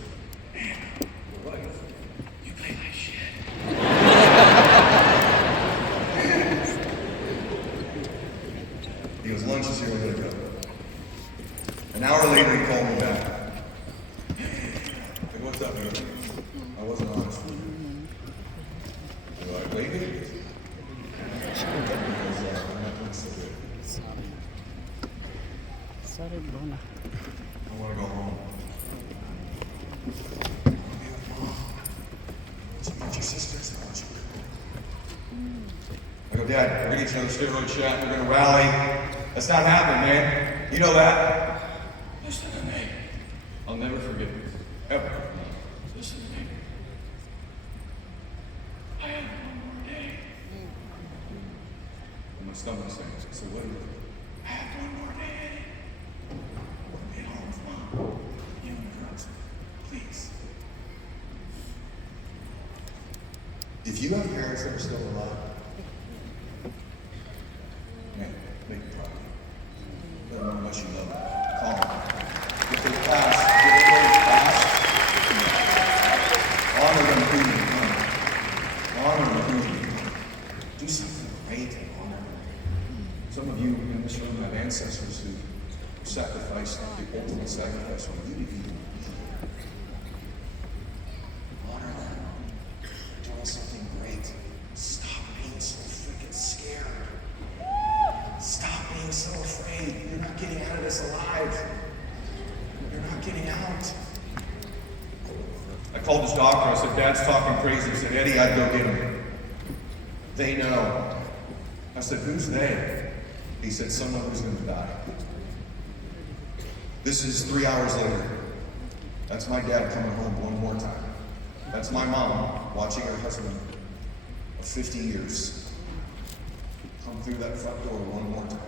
man, what was? You play like shit. He goes, lunch is here, we gotta go. An hour later, he called me back. I go, what's up, man? I wasn't honest with you. I go, I played good. He goes, I'm not doing so good. I want to go home. So you got your sisters, I want you. I go, Dad, we're going to get another steroid shot. We're going to rally. That's not happening, man. You know that. Listen to me. I'll never forget this. Ever. Listen to me. I have one more day. And my stomach's saying, so what is it? I have one more day. Get home with Mom. You and the drugs. Please. If you have parents that are still alive, man, make them proud of you. Let them know how much you love them. Call them. If they pass, if everybody's passed, honor them who you come. Honor them who you come. Do something great and honor them. Some of you in this room have ancestors who sacrificed the ultimate sacrifice for you to be. Honor them. They're doing something great. Stop being so freaking scared. Stop being so afraid. You're not getting out of this alive. You're not getting out. I called his doctor. I said, Dad's talking crazy. He said, Eddie, I'd go get him. They know. I said, who's they? He said, someone who's going to die. This is 3 hours later. That's my dad coming home one more time. That's my mom watching her husband of 50 years come through that front door one more time.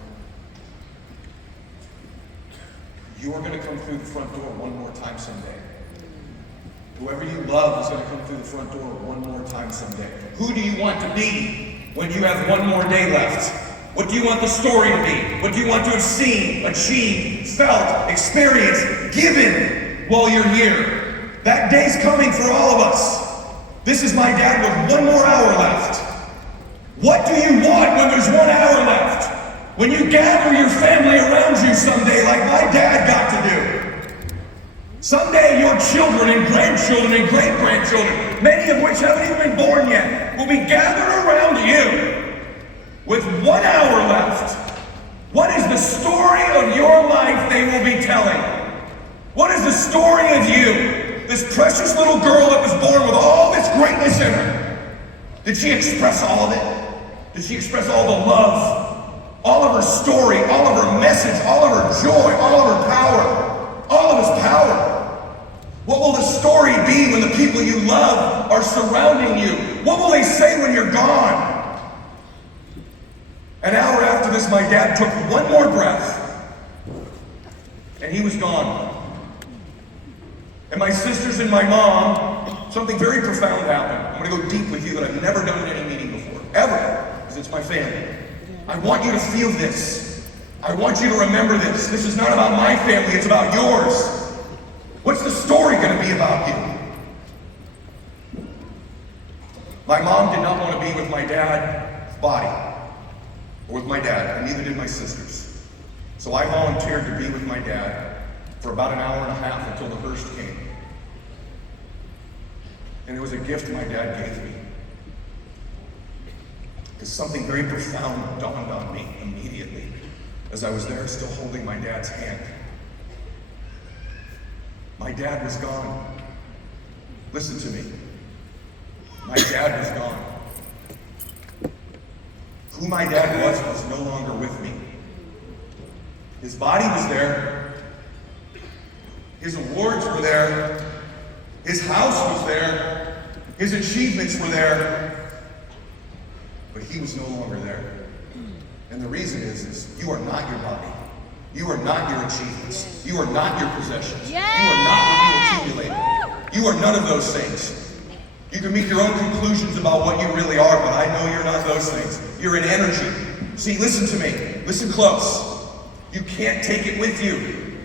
You are going to come through the front door one more time someday. Whoever you love is going to come through the front door one more time someday. Who do you want to be when you have one more day left? What do you want the story to be? What do you want to have seen, achieved, felt, experienced, given while you're here? That day's coming for all of us. This is my dad with one more hour left. What do you want when there's 1 hour left? When you gather your family around you someday like my dad got to do. Someday your children and grandchildren and great-grandchildren, many of which haven't even been born yet, will be gathered around you with 1 hour left. What is the story of your life they will be telling? What is the story of you? This precious little girl that was born with all this greatness in her. Did she express all of it? Did she express all the love? All of her story, all of her message, all of her joy, all of her power, all of his power? What will the story be when the people you love are surrounding you? What will they say when you're gone? An hour after this, my dad took one more breath, and he was gone. And my sisters and my mom, something very profound happened. I'm going to go deep with you that I've never done in any meeting before, ever, because it's my family. I want you to feel this. I want you to remember this. This is not about my family, it's about yours. What's the story going to be about you? My mom did not want to be with my dad's body. Or with my dad, and neither did my sisters. So I volunteered to be with my dad for about an hour and a half until the hearse came. And it was a gift my dad gave me. Because something very profound dawned on me immediately as I was there still holding my dad's hand. My dad was gone. Listen to me. My dad was gone. Who my dad was no longer with me. His body was there. His awards were there. His house was there. His achievements were there. But he was no longer there. And the reason is you are not your body. You are not your achievements. You are not your possessions. You are not what you accumulated. You are none of those things. You can make your own conclusions about what you really are, but I know you're not those things. You're an energy. See, listen to me. Listen close. You can't take it with you.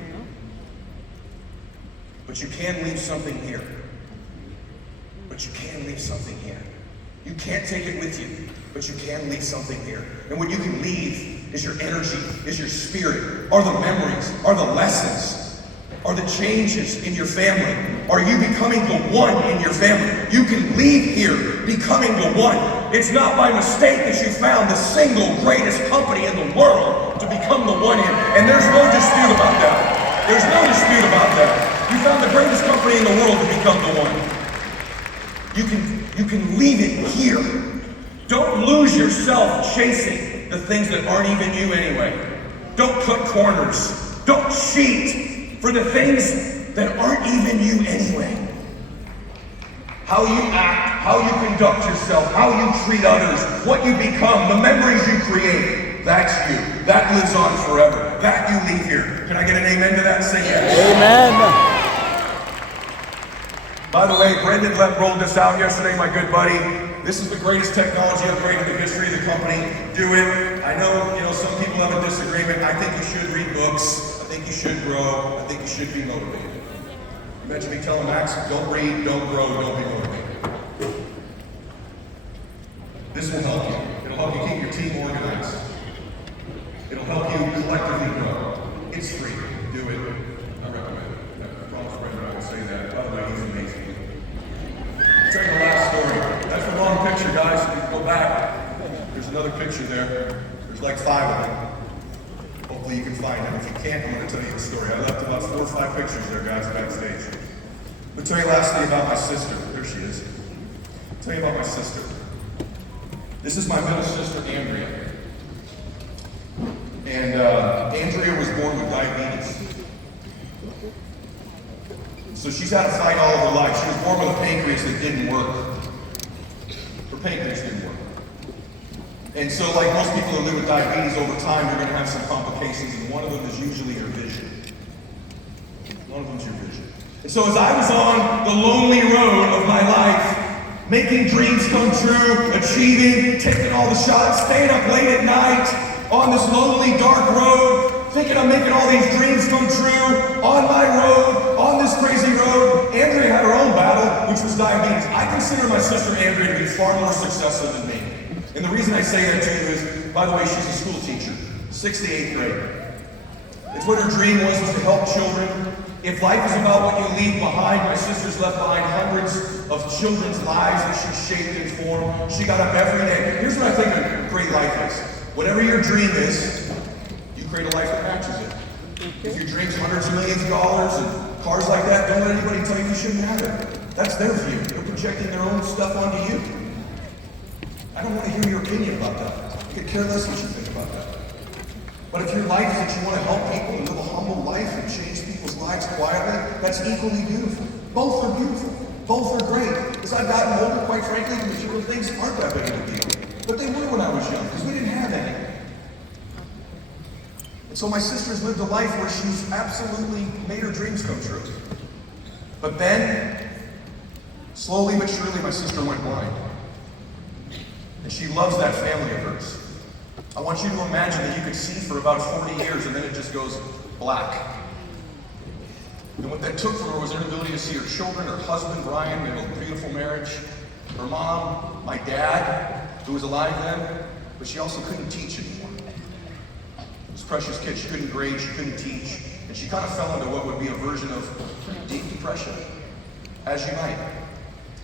But you can leave something here. But you can leave something here. You can't take it with you, but you can leave something here. And what you can leave is your energy, is your spirit, are the memories, are the lessons, are the changes in your family. Are you becoming the one in your family? You can leave here becoming the one. It's not by mistake that you found the single greatest company in the world to become the one in. And there's no dispute about that. There's no dispute about that. You found the greatest company in the world to become the one. You can leave it here. Don't lose yourself chasing the things that aren't even you anyway. Don't cut corners. Don't cheat for the things that aren't even you anyway. How you act, how you conduct yourself, how you treat others, what you become, the memories you create, that's you. That lives on forever. That you leave here. Can I get an amen to that? Say yes. Amen. By the way, Brendan rolled this out yesterday, my good buddy. This is the greatest technology upgrade in the history of the company. Do it. I know, some people have a disagreement. I think you should read books. I think you should grow. I think you should be motivated. Imagine me telling Max, don't read, don't grow, don't be motivated. This will help you. It'll help you keep your team organized. It'll help you collectively grow. It's free. Do it. I recommend it. I promise Brendan I will say that. By the way, he's amazing. Tell you the last story. That's the wrong picture, guys. If you go back, there's another picture there. There's like 5 of them. Hopefully you can find them. If you can't, I'm going to tell you the story. I left about 4 or 5 pictures there, guys, backstage. I'll tell you lastly about my sister. There she is. I'll tell you about my sister. This is my middle sister, Andrea. And Andrea was born with diabetes. So she's had to fight all of her life. She was born with a pancreas that didn't work. Her pancreas didn't work. And so like most people who live with diabetes, over time you're going to have some complications, and one of them is usually your vision. One of them is your vision. And so as I was on the lonely road of my life, making dreams come true, achieving, taking all the shots, staying up late at night, on this lonely, dark road, thinking I'm making all these dreams come true, on my road, on this crazy road, Andrea had her own battle, which was diabetes. I consider my sister Andrea to be far more successful than me. And the reason I say that to you is, by the way, she's a school teacher, 6th to 8th grade. It's what her dream was to help children, If life is about what you leave behind, my sister's left behind hundreds of children's lives that she shaped and formed. She got up every day. Here's what I think a great life is. Whatever your dream is, you create a life that matches it. If your dream's hundreds of millions of dollars and cars like that, don't let anybody tell you you shouldn't have it. That's their view. They're projecting their own stuff onto you. I don't want to hear your opinion about that. I could care less what you think about that. But if your life is that you want to help people and live a humble life and change people's lives quietly, that's equally beautiful. Both are beautiful. Both are great. As I've gotten older, quite frankly, the material things aren't that big of a deal. But they were when I was young, because we didn't have any. And so my sister's lived a life where she's absolutely made her dreams come true. But then, slowly but surely, my sister went blind. And she loves that family of hers. I want you to imagine that you could see for about 40 years and then it just goes black. And what that took from her was her inability to see her children, her husband, Brian, they had a beautiful marriage, her mom, my dad, who was alive then, but she also couldn't teach anymore. This precious kid, she couldn't grade, she couldn't teach, and she kind of fell into what would be a version of deep depression, as you might.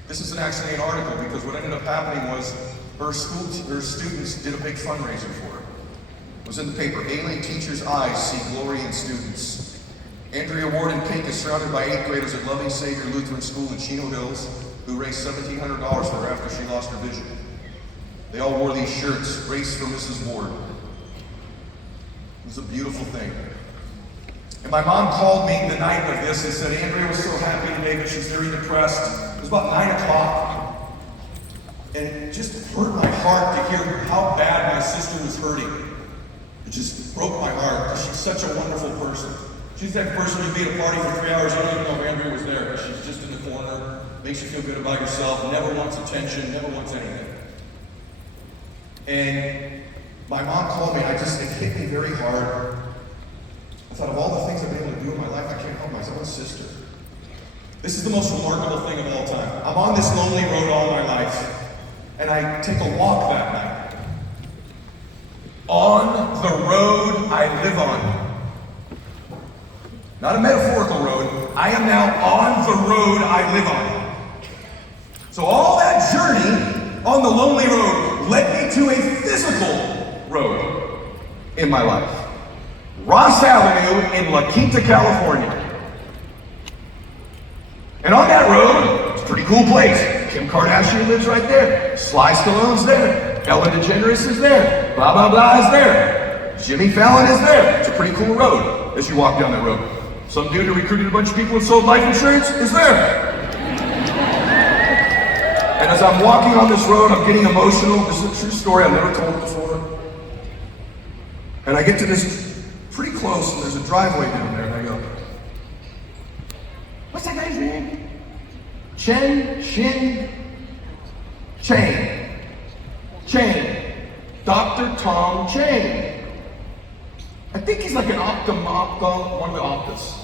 This is an accident article because what ended up happening was her students did a big fundraiser for her. It was in the paper, Ailing Teachers' Eyes See Glory in Students. Andrea Ward in pink is surrounded by 8th graders at Loving Savior Lutheran School in Chino Hills who raised $1,700 for her after she lost her vision. They all wore these shirts, Race for Mrs. Ward. It was a beautiful thing. And my mom called me the night of this and said, Andrea was so happy today, but she's very depressed. It was about 9 o'clock. And it just hurt my heart to hear how bad my sister was hurting. It just broke my heart because she's such a wonderful person. She's that person who'd be at a party for 3 hours, you don't even know if Andrea was there. She's just in the corner, makes you feel good about yourself, never wants attention, never wants anything. And my mom called me, and it hit me very hard. I thought of all the things I've been able to do in my life, I can't help my own sister. This is the most remarkable thing of all time. I'm on this lonely road all my life. And I take a walk that night. On the road I live on. Not a metaphorical road. I am now on the road I live on. So all that journey on the lonely road led me to a physical road in my life. Ross Avenue in La Quinta, California. And on that road, it's a pretty cool place. Kim Kardashian lives right there. Sly Stallone's there. Ellen DeGeneres is there. Blah, blah, blah is there. Jimmy Fallon is there. It's a pretty cool road as you walk down that road. Some dude who recruited a bunch of people and sold life insurance is there. And as I'm walking on this road, I'm getting emotional. This is a true story I've never told before. And I get to this pretty close, and there's a driveway down there, and I go, what's that guy's name? Chang. Dr. Tom Chang. I think he's like an one of the Optus.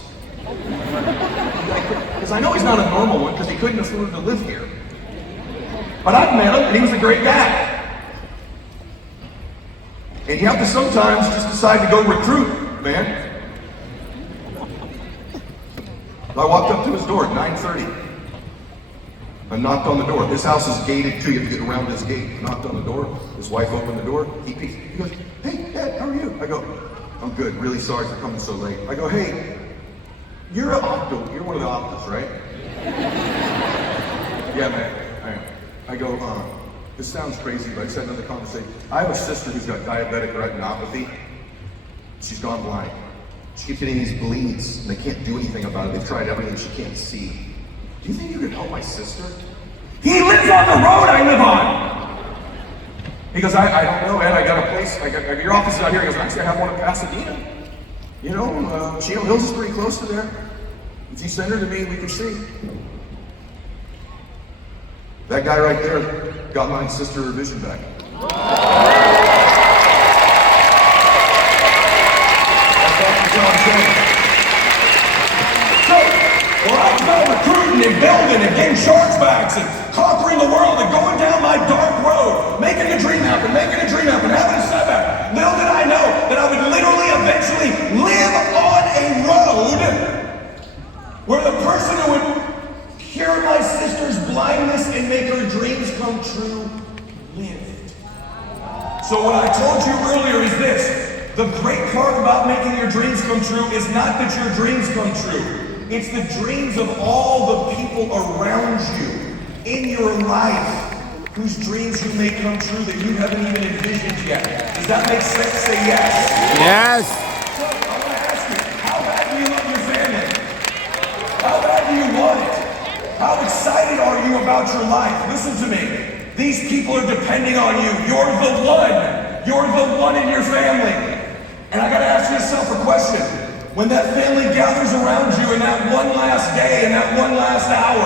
Because I know he's not a normal one, because he couldn't afford to live here. But I've met him, and he was a great guy. And you have to sometimes just decide to go recruit, man. I walked up to his door at 9:30. I knocked on the door. This house is gated too. You have to get around this gate. I knocked on the door. His wife opened the door. He peeks. He goes, hey, Dad, how are you? I go, I'm good. Really sorry for coming so late. I go, hey, you're one of the Optus, right? Yeah, man, I am. I go, this sounds crazy, but I just had another conversation. I have a sister who's got diabetic retinopathy. She's gone blind. She keeps getting these bleeds, and they can't do anything about it. They've tried everything. She can't see. Do you think you could help my sister? He lives on the road I live on! He goes, I don't know, Ed, I got a place, your office is out here. He goes, actually I have one in Pasadena. You know, Chino Hills is pretty close to there. If you send her to me, we can see. That guy right there got my sister her vision back. Well, I was about recruiting and building and getting chargebacks and conquering the world and going down my dark road, making a dream happen, having a setback. Little did I know that I would literally eventually live on a road So what I told you earlier is this. The great part about making your dreams come true is not that your dreams come true. It's the dreams of all the people around you in your life whose dreams you may come true that you haven't even envisioned yet. Does that make sense? Say yes. Yes. So I want to ask you, how bad do you love your family? How bad do you want it? How excited are you about your life? Listen to me. These people are depending on you. You're the one. You're the one in your family. And I gotta ask yourself a question. When that family gathers around you in that one last day, in that one last hour,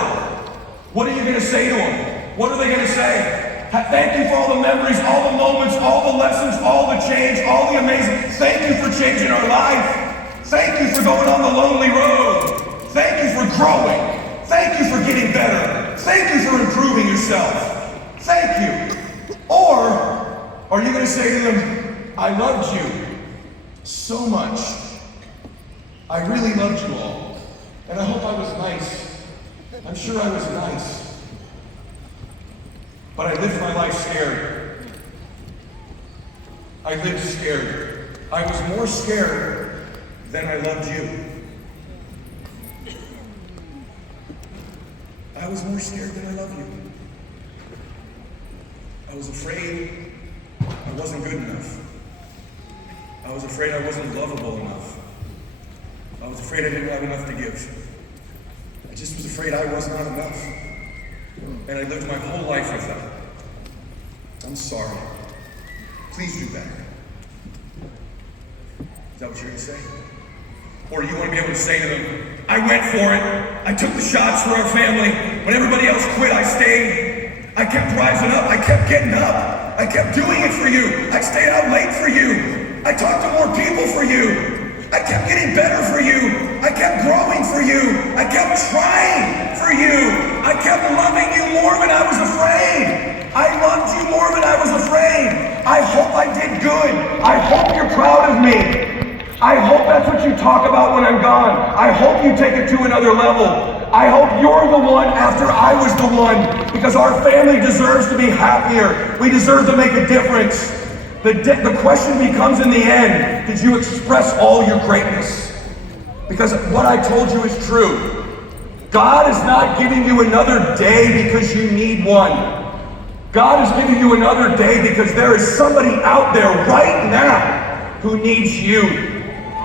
what are you gonna say to them? What are they gonna say? Thank you for all the memories, all the moments, all the lessons, all the change, all the amazing. Thank you for changing our life. Thank you for going on the lonely road. Thank you for growing. Thank you for getting better. Thank you for improving yourself. Thank you. Or are you gonna say to them, I loved you so much. I really loved you all. And I hope I was nice. I'm sure I was nice. But I lived my life scared. I lived scared. I was more scared than I loved you. I was more scared than I loved you. I was afraid I wasn't good enough. I was afraid I wasn't lovable enough. I was afraid I didn't have enough to give. I just was afraid I was not enough. And I lived my whole life with that. I'm sorry. Please do better. Is that what you're going to say? Or do you want to be able to say to them, I went for it. I took the shots for our family. When everybody else quit, I stayed. I kept rising up. I kept getting up. I kept doing it for you. I stayed out late for you. I talked to more people for you. I kept getting better for you. I kept growing for you. I kept trying for you. I kept loving you more than I was afraid. I loved you more than I was afraid. I hope I did good. I hope you're proud of me. I hope that's what you talk about when I'm gone. I hope you take it to another level. I hope you're the one after I was the one, because our family deserves to be happier. We deserve to make a difference. The question becomes in the end, did you express all your greatness? Because what I told you is true. God is not giving you another day because you need one. God is giving you another day because there is somebody out there right now who needs you.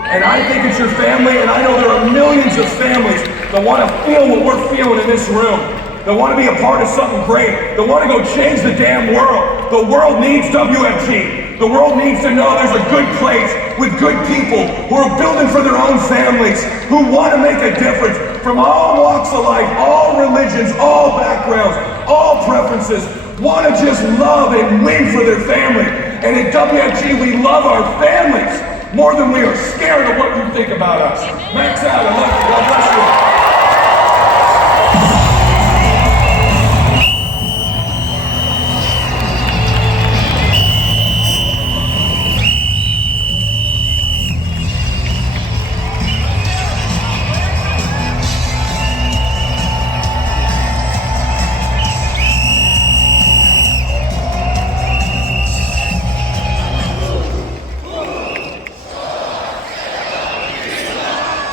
And I think it's your family, and I know there are millions of families that want to feel what we're feeling in this room, that want to be a part of something great, that want to go change the damn world. The world needs WFG. The world needs to know there's a good place with good people who are building for their own families, who want to make a difference from all walks of life, all religions, all backgrounds, all preferences, want to just love and win for their family. And at WFG, we love our families more than we are scared of what you think about us. Max out. I love you. God bless you.